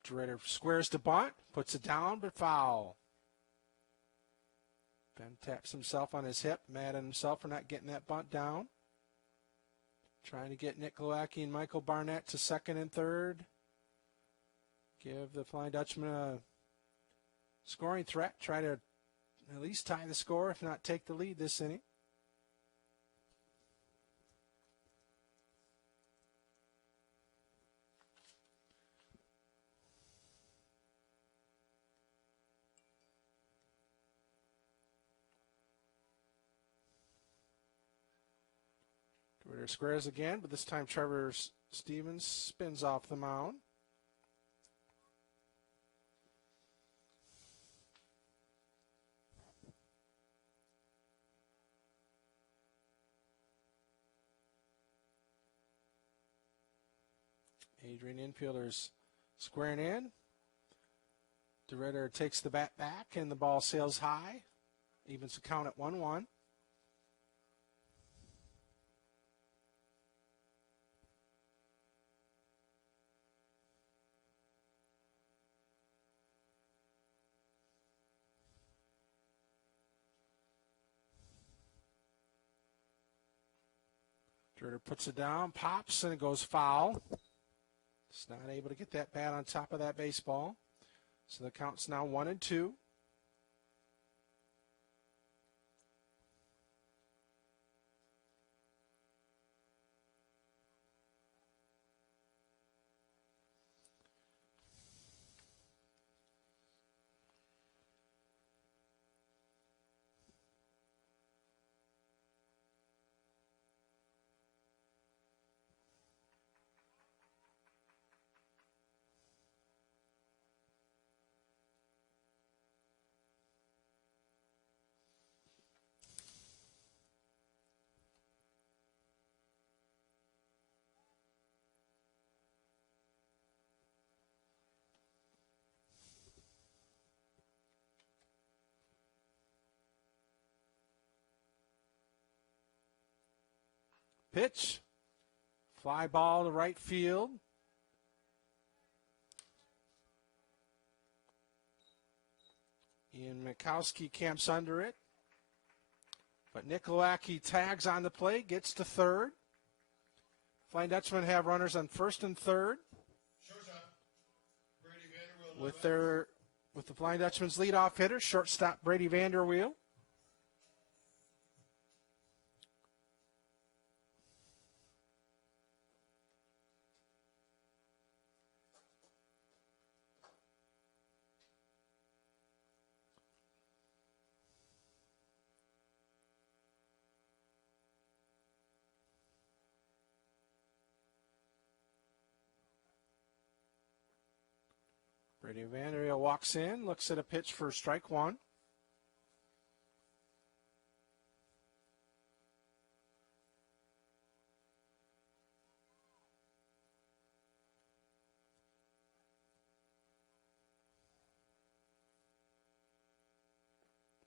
DeRitter squares to bunt, puts it down, but foul. Ben taps himself on his hip, mad at himself for not getting that bunt down. Trying to get Nick Glowacki and Michael Barnett to second and third. Give the Flying Dutchman a scoring threat. Try to at least tie the score, if not take the lead this inning. DeRitter squares again, but this time Trevor Stevens spins off the mound. Adrian infielders squaring in. DeRitter takes the bat back, and the ball sails high. Evens the count at 1-1. Schroeder puts it down, pops, and it goes foul. Just not able to get that bat on top of that baseball. So the count's now 1-2. Pitch. Fly ball to right field. Ian Mikowski camps under it. But Nikolacki tags on the play, gets to third. Flying Dutchmen have runners on first and third. With the Flying Dutchmen's leadoff hitter, shortstop Brady Vanderweel. Brady Vanderweel walks in, looks at a pitch for strike one.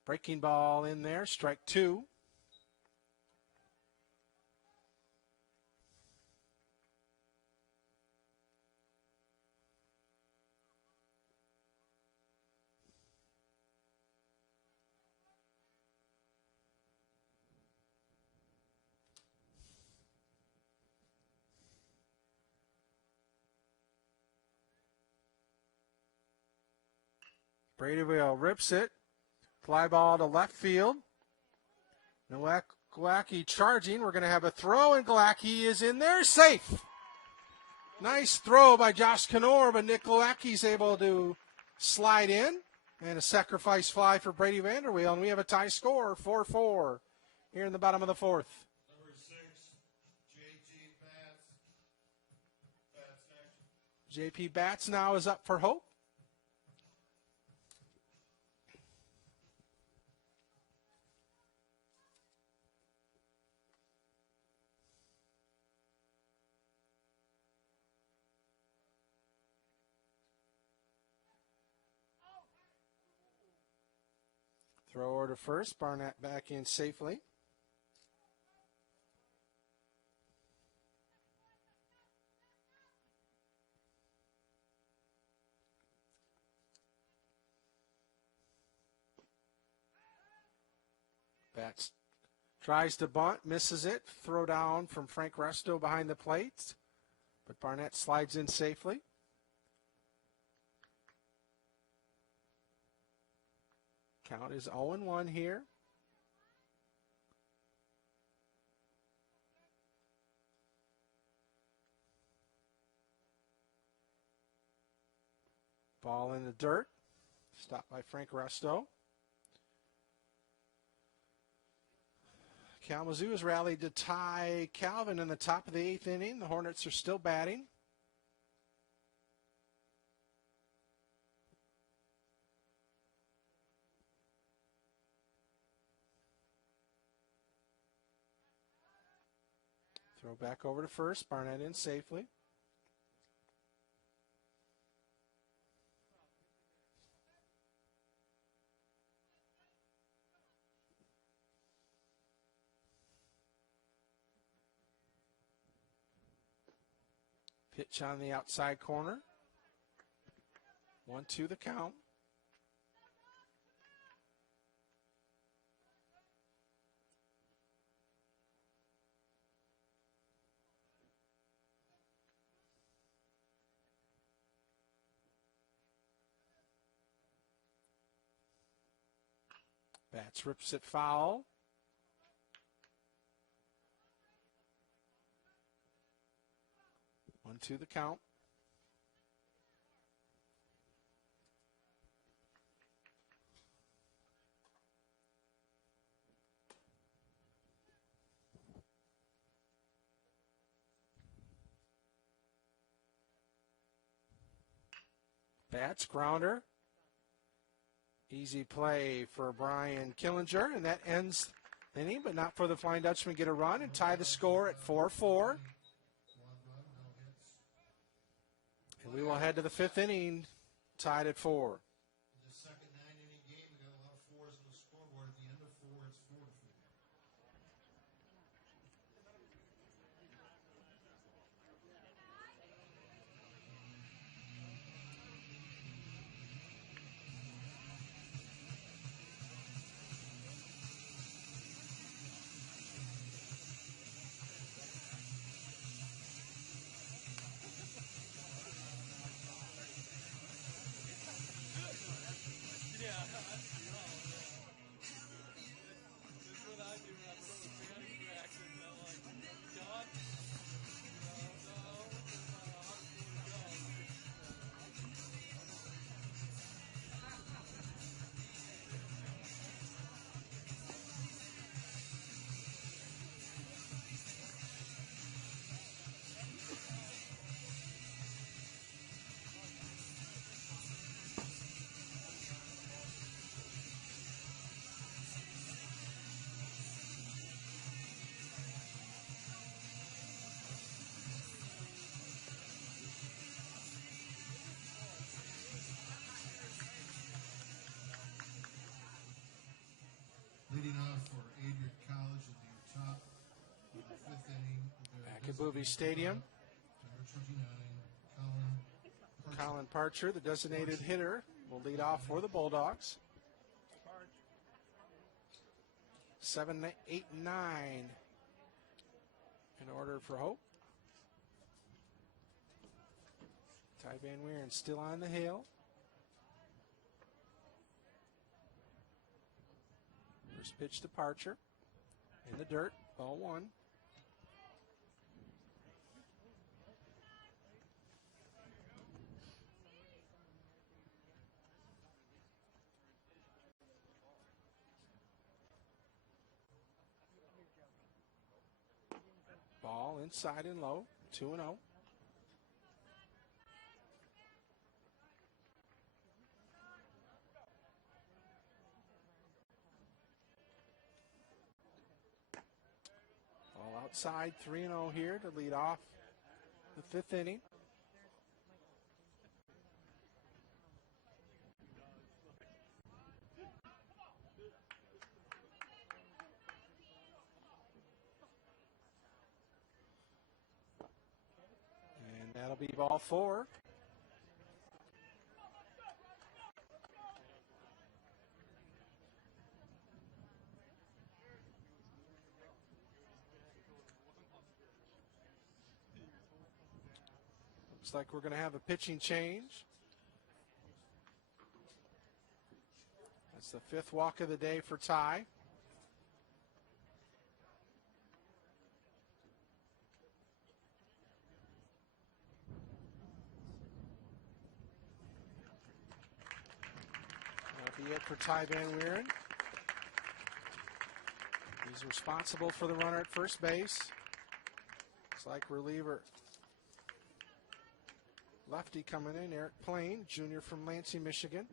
Breaking ball in there, strike two. Brady rips it. Fly ball to left field. Glacki charging. We're going to have a throw, and Glacki is in there. Safe. Nice throw by Josh Knorr, but Nick Glacki's able to slide in. And a sacrifice fly for Brady Vanderweel. And we have a tie score, 4-4, here in the bottom of the fourth. Number 6, J.T. Batts. J.P. Batts now is up for Hope. Thrower to first. Barnett back in safely. Batts tries to bunt, misses it. Throw down from Frank Resto behind the plate. But Barnett slides in safely. Count is 0-1 here. Ball in the dirt. Stopped by Frank Resto. Kalamazoo has rallied to tie Calvin in the top of the 8th inning. The Hornets are still batting. Throw back over to first. Barnett in safely. Pitch on the outside corner. 1-2 the count. Bats rips it foul. One, two, the count. Bats, grounder. Easy play for Brian Killinger, and that ends the inning, but not for the Flying Dutchman. Get a run and tie the score at 4-4. And we will head to the fifth inning, tied at 4. The second 9-inning game, we got a lot of fours on the scoreboard. At the end of 4, it's 4-4. Leading off for Adrian College in the top in the fifth inning. Back at Bowie Stadium. Number 29, Colin Parcher, the designated hitter, will lead off for the Bulldogs. 7, 8, 9 in order for Hope. Ty Van Weeren still on the hill. First pitch to Parcher. In the dirt, ball 1. Ball inside and low, 2-0. Ball outside, 3-0 here to lead off the fifth inning. And that'll be ball 4. Looks like we're going to have a pitching change. That's the 5th walk of the day for Ty. That'll be it for Ty Van Weeren. He's responsible for the runner at first base. Looks like reliever lefty coming in, Eric Plain, junior from Lansing, Michigan,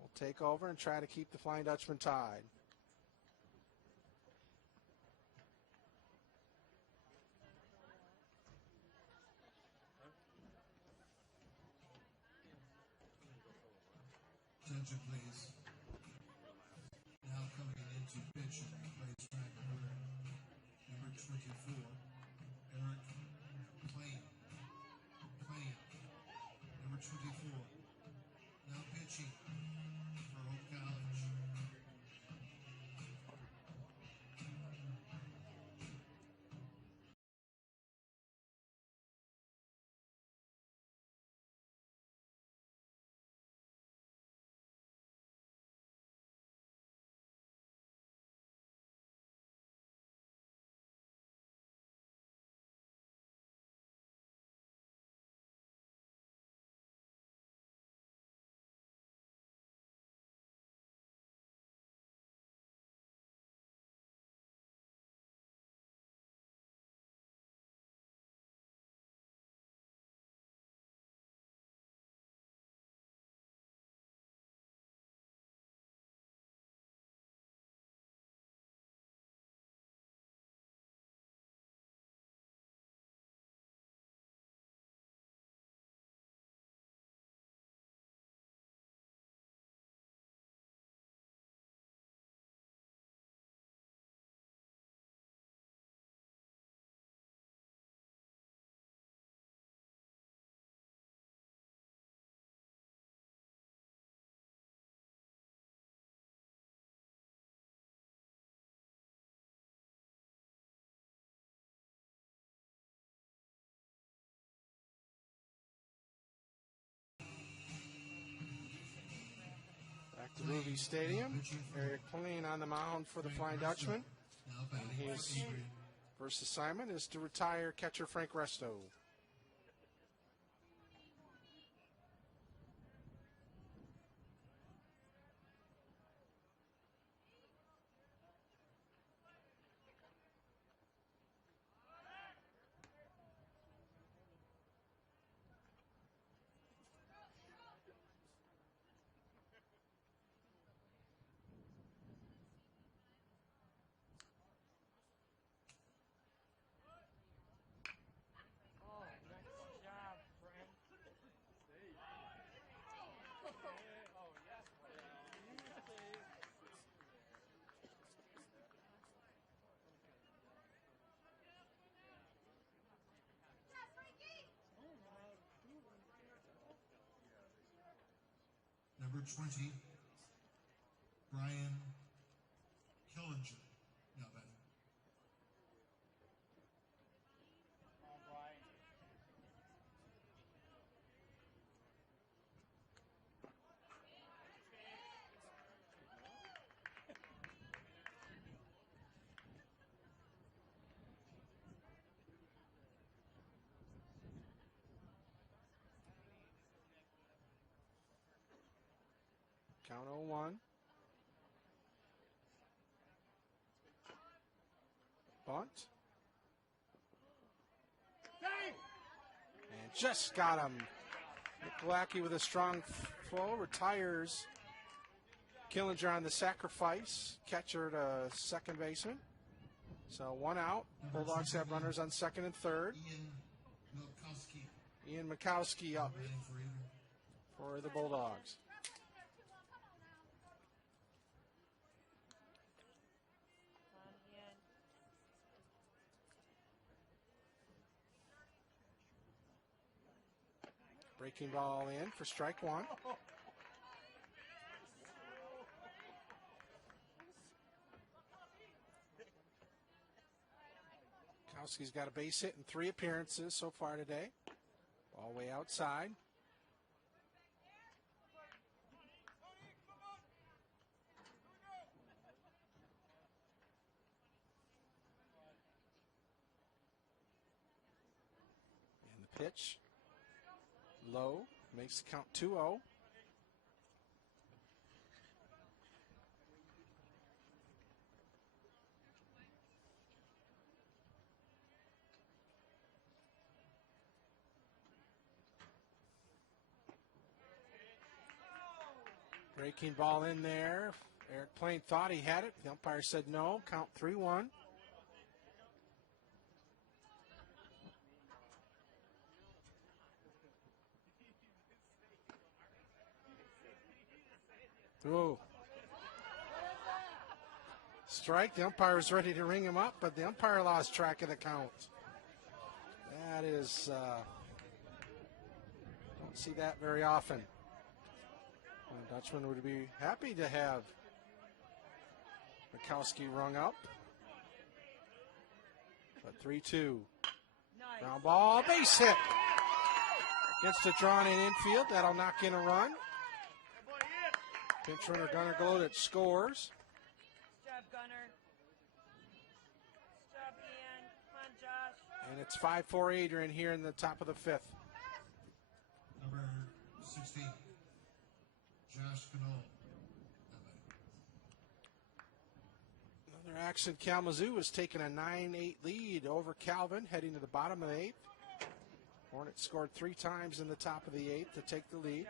will take over and try to keep the Flying Dutchman tied. Attention, please. Now coming into pitch, plays track number 24, Eric Plain. Number 24. Now pitching for Hope College. Back to Ruby Stadium. Eric Plain on the mound for the Flying Dutchman. And his first assignment is to retire catcher Frank Resto. Number 20, Brian Killinger. Now batting. Count 0-1. Bunt. And just got him. Nikolaki with a strong flow retires Killinger on the sacrifice. Catcher to second baseman. So 1 out. Bulldogs have runners on second and third. Ian Mikowski up for the Bulldogs. Breaking ball in for strike one. Mikowski's got a base hit in 3 appearances so far today. Ball way outside. And the pitch. Low, makes the count 2-0. Breaking ball in there. Eric Plain thought he had it. The umpire said no. Count 3-1. Through. Strike. The umpire was ready to ring him up, but the umpire lost track of the count. That is, don't see that very often. The Dutchman would be happy to have Mikowski rung up. But 3-2. Ground ball, base hit. Gets to drawn in infield. That'll knock in a run. Pinch runner Gunnar Glodich scores. Good job, Gunnar. Good job, Ian. Come on, Josh. And it's 5-4 Adrian here in the top of the 5th. Number 16, Josh Cano. Another action. Kalamazoo has taken a 9-8 lead over Calvin heading to the bottom of the 8th. Hornets scored 3 times in the top of the 8th to take the lead.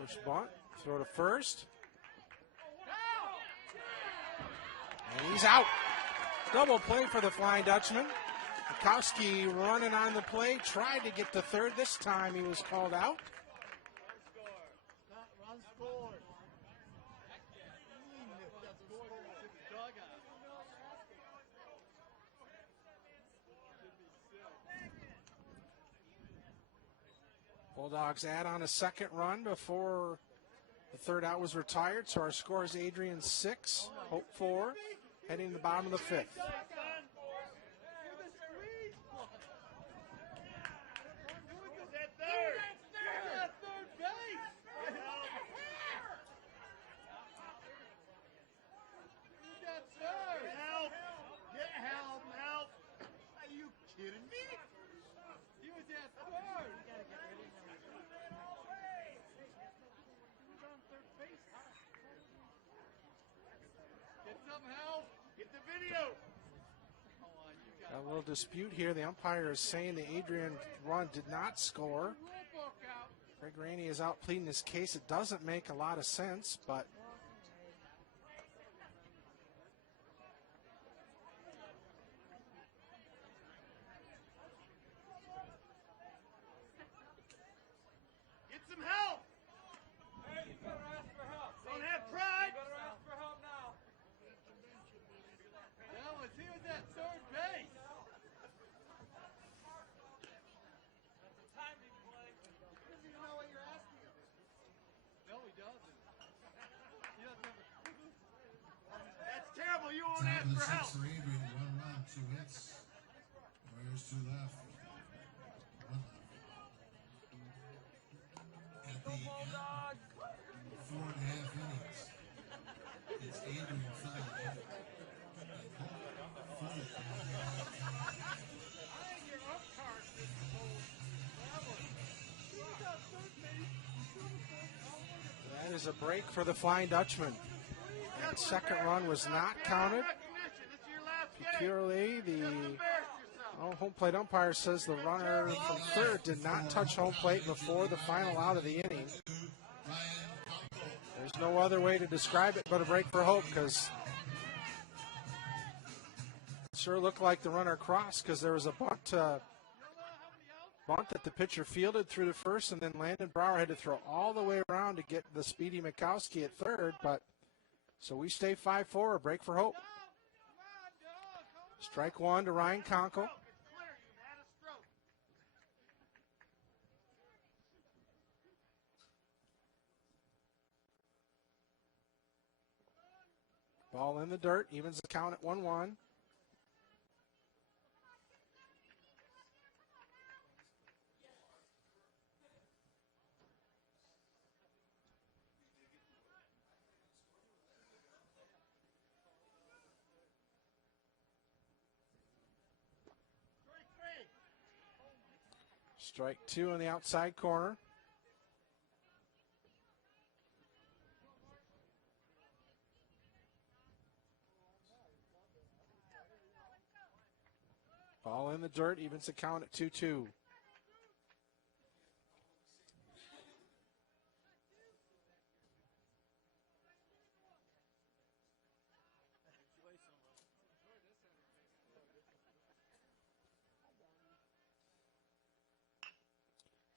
Push bunt, throw to first. And he's out. Double play for the Flying Dutchman. Mikowski running on the play, tried to get to third. This time he was called out. Run score. Bulldogs add on a second run before the third out was retired. So our score is Adrian 6, Hope 4, heading to the bottom of the fifth. A little dispute here. The umpire is saying the Adrian run did not score. Greg Rainey is out pleading his case. It doesn't make a lot of sense, but get some help. Hey, you better ask for help. Don't have pride. You better ask for help now. He was at third base. That's a timing play. He doesn't even know what you're asking him. No, he doesn't. He doesn't have a... That's terrible. You won't Top ask of the for help. sixth for Adrian, 1 run, 2 hits. Warriors 2 left. 1 left. At the end, 4.5 innings. It's Adrian 5. that is a break for the Flying Dutchman. That second run was not counted. Purely the home plate umpire says the runner from third did not touch home plate before the final out of the inning. There's no other way to describe it but a break for Hope, because it sure looked like the runner crossed, because there was a bunt that the pitcher fielded through the first, and then Landon Brower had to throw all the way around to get the speedy Mikowski at third. But so we stay 5-4, a break for Hope. Strike one to Ryan Conkle. Ball in the dirt, evens the count at 1-1. Strike two on the outside corner. Ball in the dirt, evens the count at 2-2.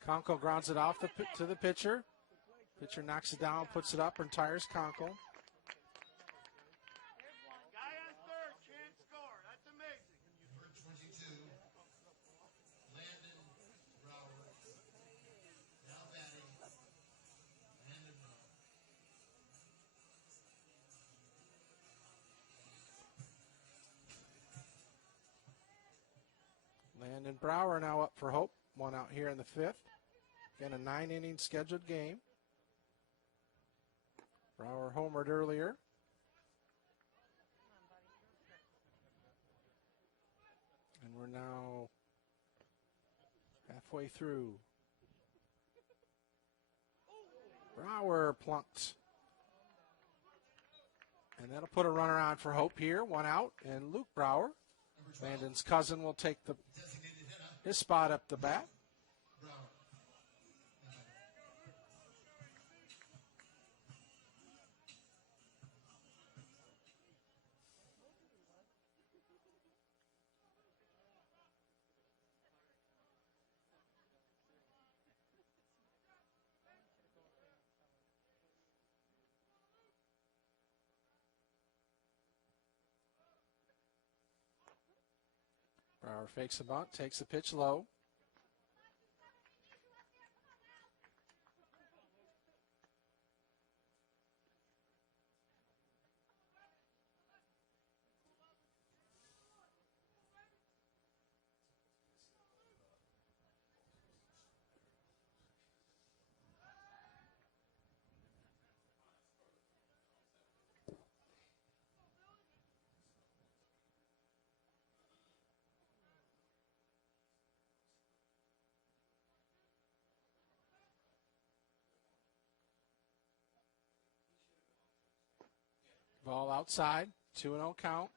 Conkle grounds it off to the pitcher. Pitcher knocks it down, puts it up, and retires Conkle. Guy on third can't score. That's amazing. Number 22, Landon Brower. Now batting, Landon Brower. Landon Brower now up for Hope. One out here in the fifth. Again, a 9-inning scheduled game. Brower homered earlier. And we're now halfway through. Brower plunked. And that'll put a runner on for Hope here. One out. And Luke Brower, Landon's cousin, will take his spot up the bat. Brower fakes a bunt, takes the pitch low. Ball outside, 2-0 count.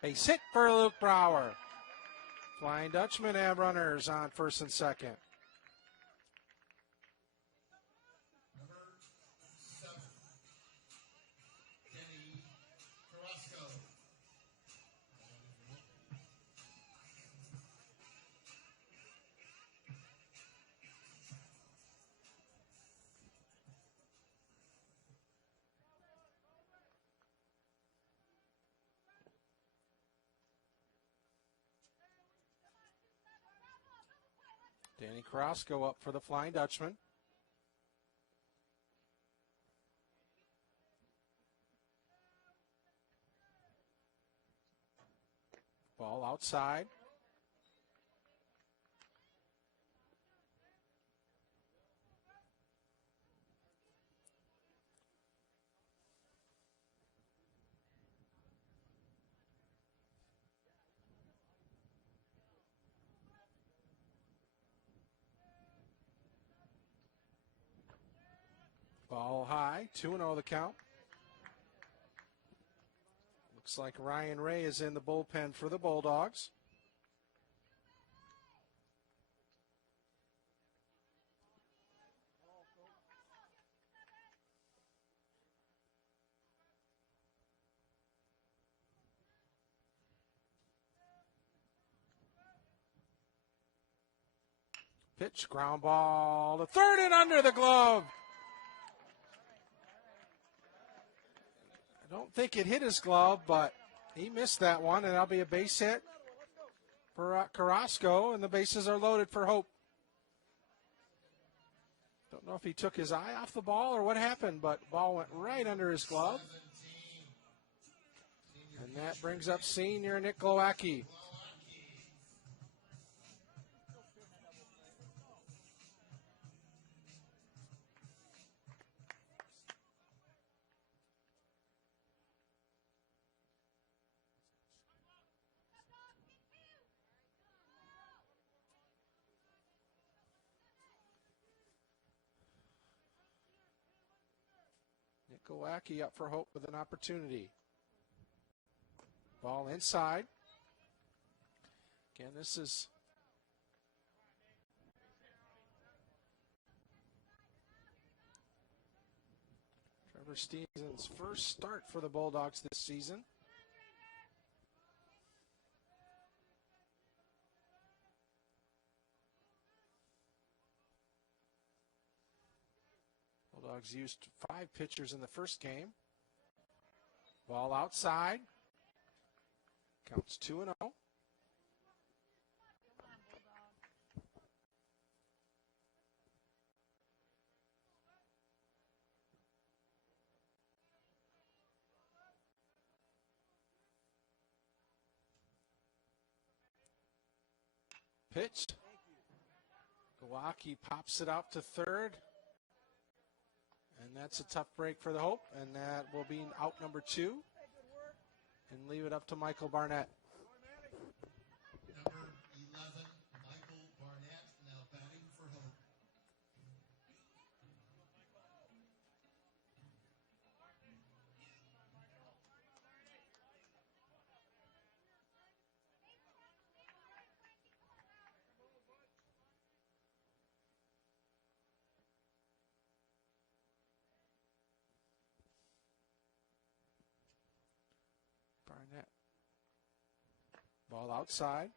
Base hit for Luke Brower. Flying Dutchman have runners on first and second. Number 7, Kenny Carrasco. Danny Carrasco up for the Flying Dutchman. Ball outside. Ball high, 2-0 the count. Looks like Ryan Ray is in the bullpen for the Bulldogs. Pitch, ground ball to third and under the glove. I don't think it hit his glove, but he missed that one, and that'll be a base hit for Carrasco, and the bases are loaded for Hope. Don't know if he took his eye off the ball or what happened, but the ball went right under his glove. And that brings up senior Nick Glowacki. Nick Glowacki up for Hope with an opportunity. Ball inside. Again, this is Trevor Stevens' first start for the Bulldogs this season. Bulldogs used 5 pitchers in the first game. Ball outside. Counts 2-0. Pitched. Glowacki pops it out to third. And that's a tough break for the Hope. And that will be out number 2. And leave it up to Michael Barnett. Number 11, Michael Barnett, now batting for Hope. Barnett. Ball outside.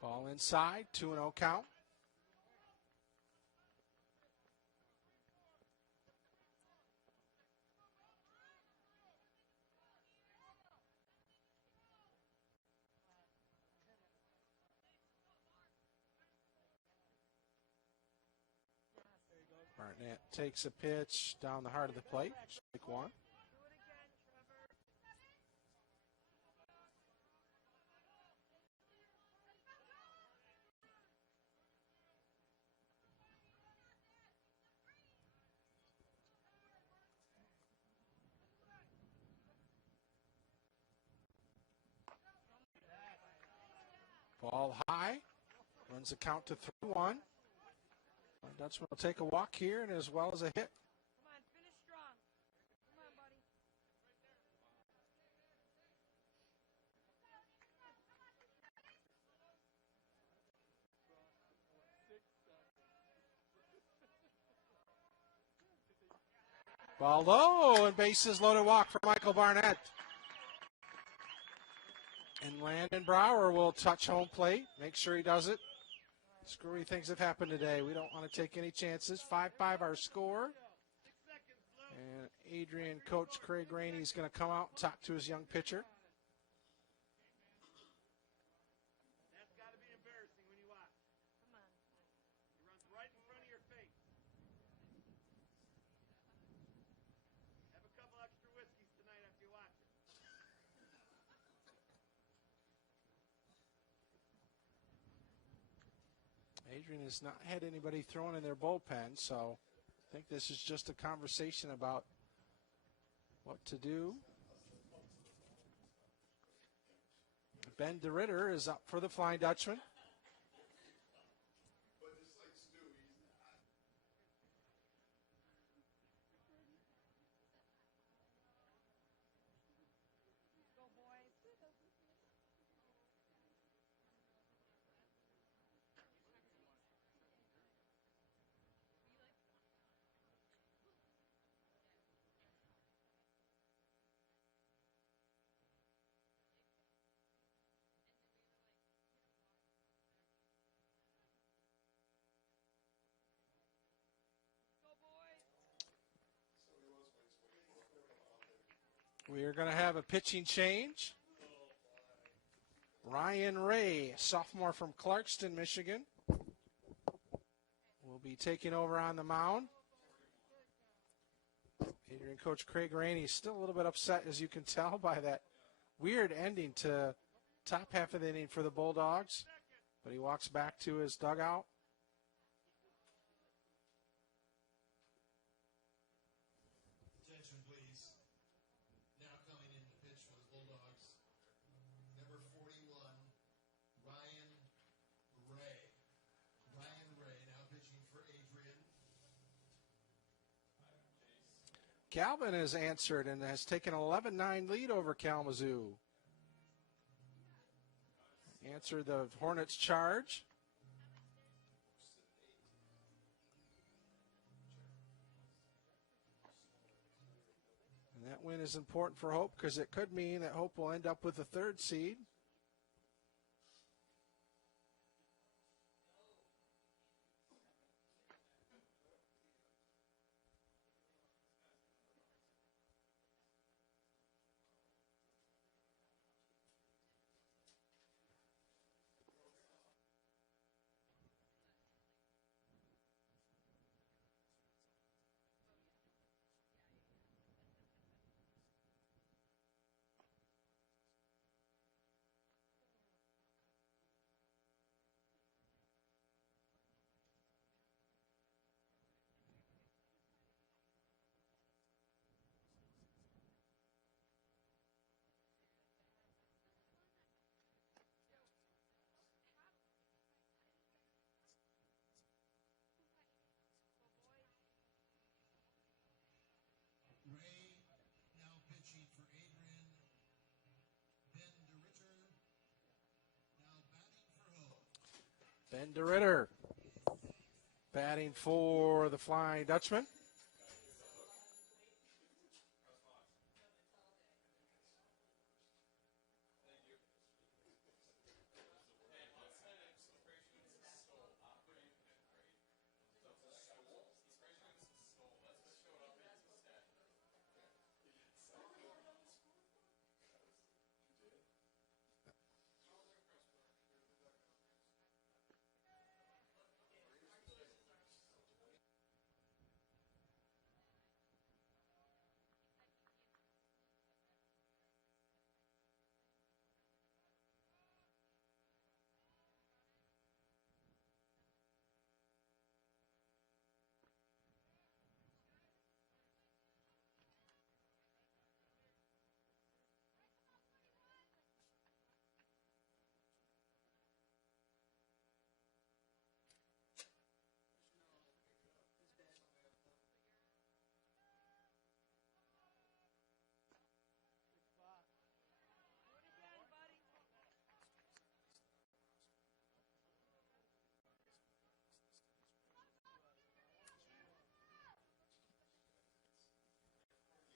Ball inside, 2-0 count. Barnett takes a pitch down the heart of the plate. Strike one. Do it again, Trevor. Ball high. Runs the count to 3-1. Dutchman will take a walk here and as well as a hit. Come on, finish strong. Come on, buddy. Ball low and bases loaded walk for Michael Barnett. And Landon Brower will touch home plate. Make sure he does it. Screwy things have happened today. We don't want to take any chances. 5-5 our score. And Adrian coach Craig Rainey is going to come out and talk to his young pitcher. That's got to be embarrassing when you watch. Come on. He runs right in front of your face. Have a couple extra whiskeys tonight after you watch it. Adrian has not had anybody thrown in their bullpen, so I think this is just a conversation about what to do. Ben DeRitter is up for the Flying Dutchman. Go, boys. Go, boys. We are going to have a pitching change. Ryan Ray, sophomore from Clarkston, Michigan, will be taking over on the mound. Adrian coach Craig Rainey is still a little bit upset, as you can tell, by that weird ending to top half of the inning for the Bulldogs. But he walks back to his dugout. Attention, please. Now coming in to pitch for the Bulldogs, number 41, Ryan Ray. Ryan Ray now pitching for Adrian. Calvin has answered and has taken an 11-9 lead over Kalamazoo. Answered the Hornets charge. And that win is important for Hope because it could mean that Hope will end up with the third seed. Ray now pitching for Adrian. Ben DeRitter now batting for Hope. Ben DeRitter batting for the Flying Dutchman.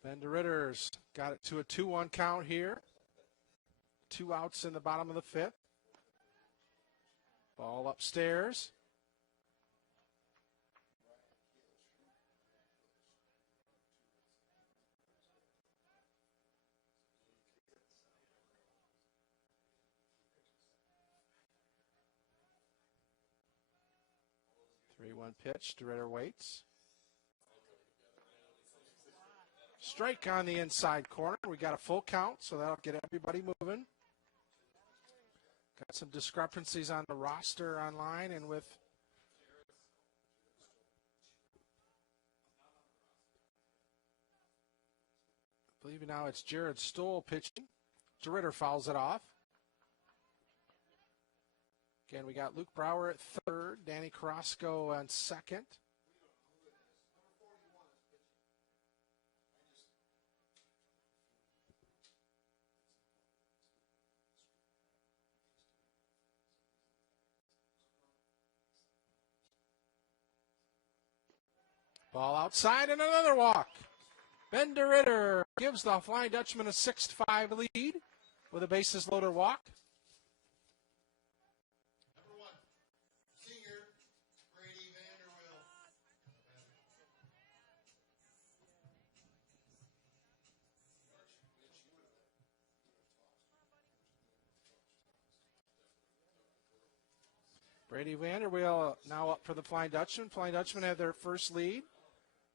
Ben DeRitter's got it to a 2-1 count here. 2 outs in the bottom of the 5th. Ball upstairs. Three-one pitch. DeRitter waits. Strike on the inside corner. We got a full count, so that'll get everybody moving. Got some discrepancies on the roster online and with I believe now it's Jared Stoll pitching. DeRitter fouls it off. Again, we got Luke Brower at third, Danny Carrasco on second. Ball outside and another walk. Ben DeRitter gives the Flying Dutchman a 6-5 lead with a bases loaded walk. Number 1, senior Brady Vanderwill. Brady Vanderweel now up for the Flying Dutchman. Flying Dutchman had their first lead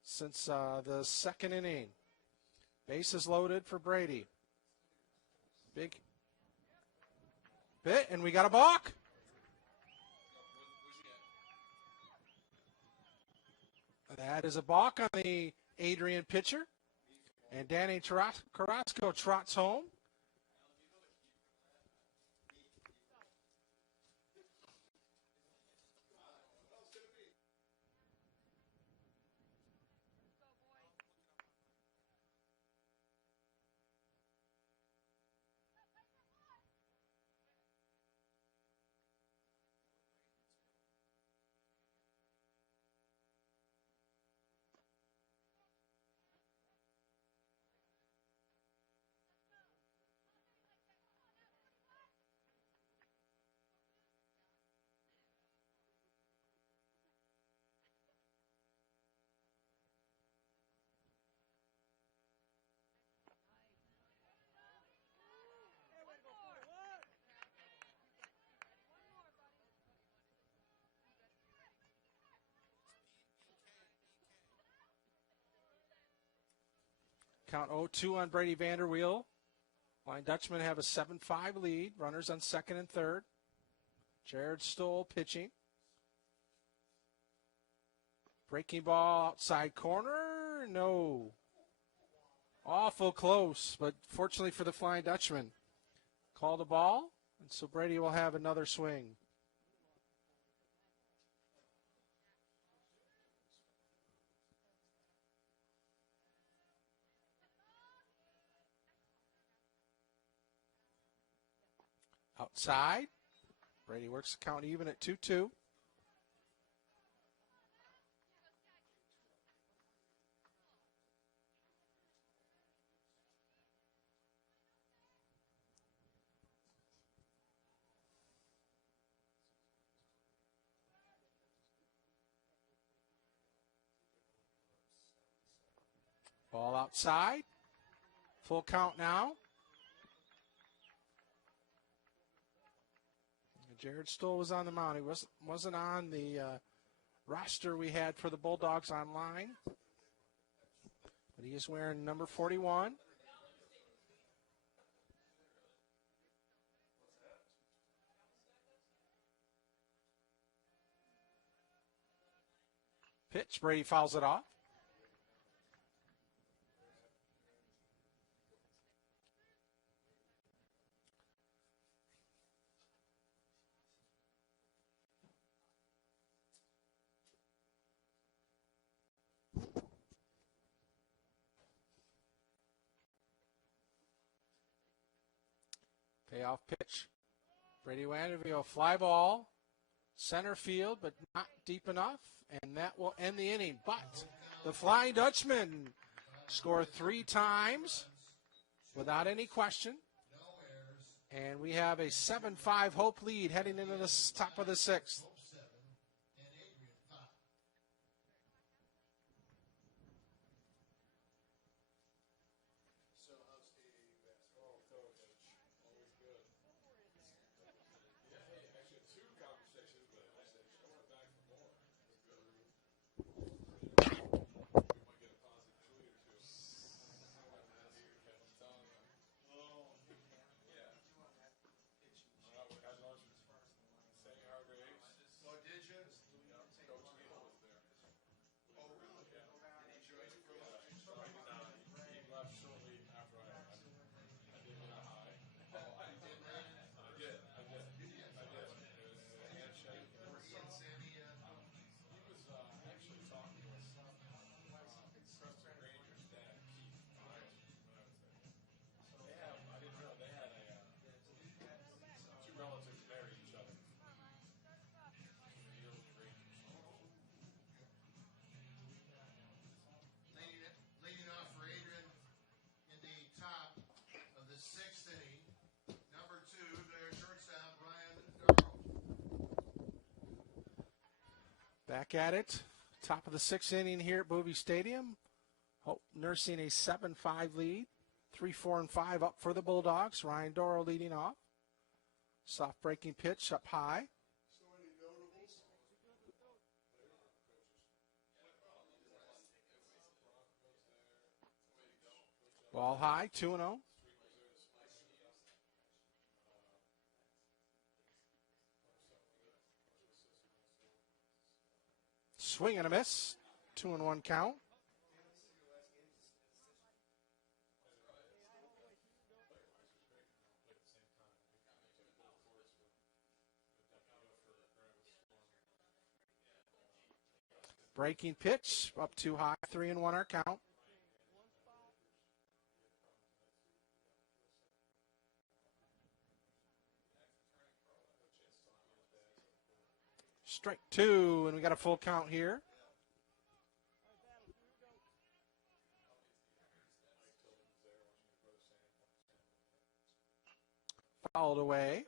since the second inning. Bases loaded for Brady. Big bit, and we got a balk. That is a balk on the Adrian pitcher. And Danny Carrasco trots home. Count 0-2 on Brady Vanderweel. Flying Dutchmen have a 7-5 lead. Runners on second and third. Jared Stoll pitching. Breaking ball outside corner. No. Awful close, but fortunately for the Flying Dutchman. Called a ball, and so Brady will have another swing. Outside. Brady works the count even at 2-2. Ball outside. Full count now. Jared Stoll was on the mound. He wasn't on the roster we had for the Bulldogs online. But he is wearing number 41. Pitch. Brady fouls it off. Payoff pitch. Brady Vanderweel, fly ball, center field, but not deep enough, and that will end the inning. But the Flying Dutchman Score 3 times without any question. No errors. And we have a 7-5 Hope lead heading into the top of the 6th. Hope 7 and Adrian 5. So how's Stevie basketball? Oh, coach. Always good. Yeah, hey, actually had 2 conversations, but I said, I want back for more. It's good. We might get a positive tweet or 2. I'm telling you. Oh, yeah. Had lunch with St. Hargraves. Oh, did you? Coach Neal was there. Oh, really? Yeah. Did he join you for Yeah. lunch? So I did not. He left shortly after I did get a high. Oh, I did not. I did. It was a handshake. Was he in Sammy yet? He was actually talking with Preston Granger's dad, Keith. When I was there. So they have, I didn't realize they had 2 relatives marry each other. Neil and Granger. Leading off for Adrian in the top of the 6th inning. Number 2, their shortstop, Ryan Darrow. Back at it. Top of the 6th inning here at Bovee Stadium. Hope nursing a 7-5 lead. 3, 4, and 5 up for the Bulldogs. Ryan Doro leading off. Soft breaking pitch up high. So any notables? Ball high, 2-0. Swing and a miss. 2-1 count. Breaking pitch up too high. 3-1 our count. Strike 2, and we got a full count here. Fouled away.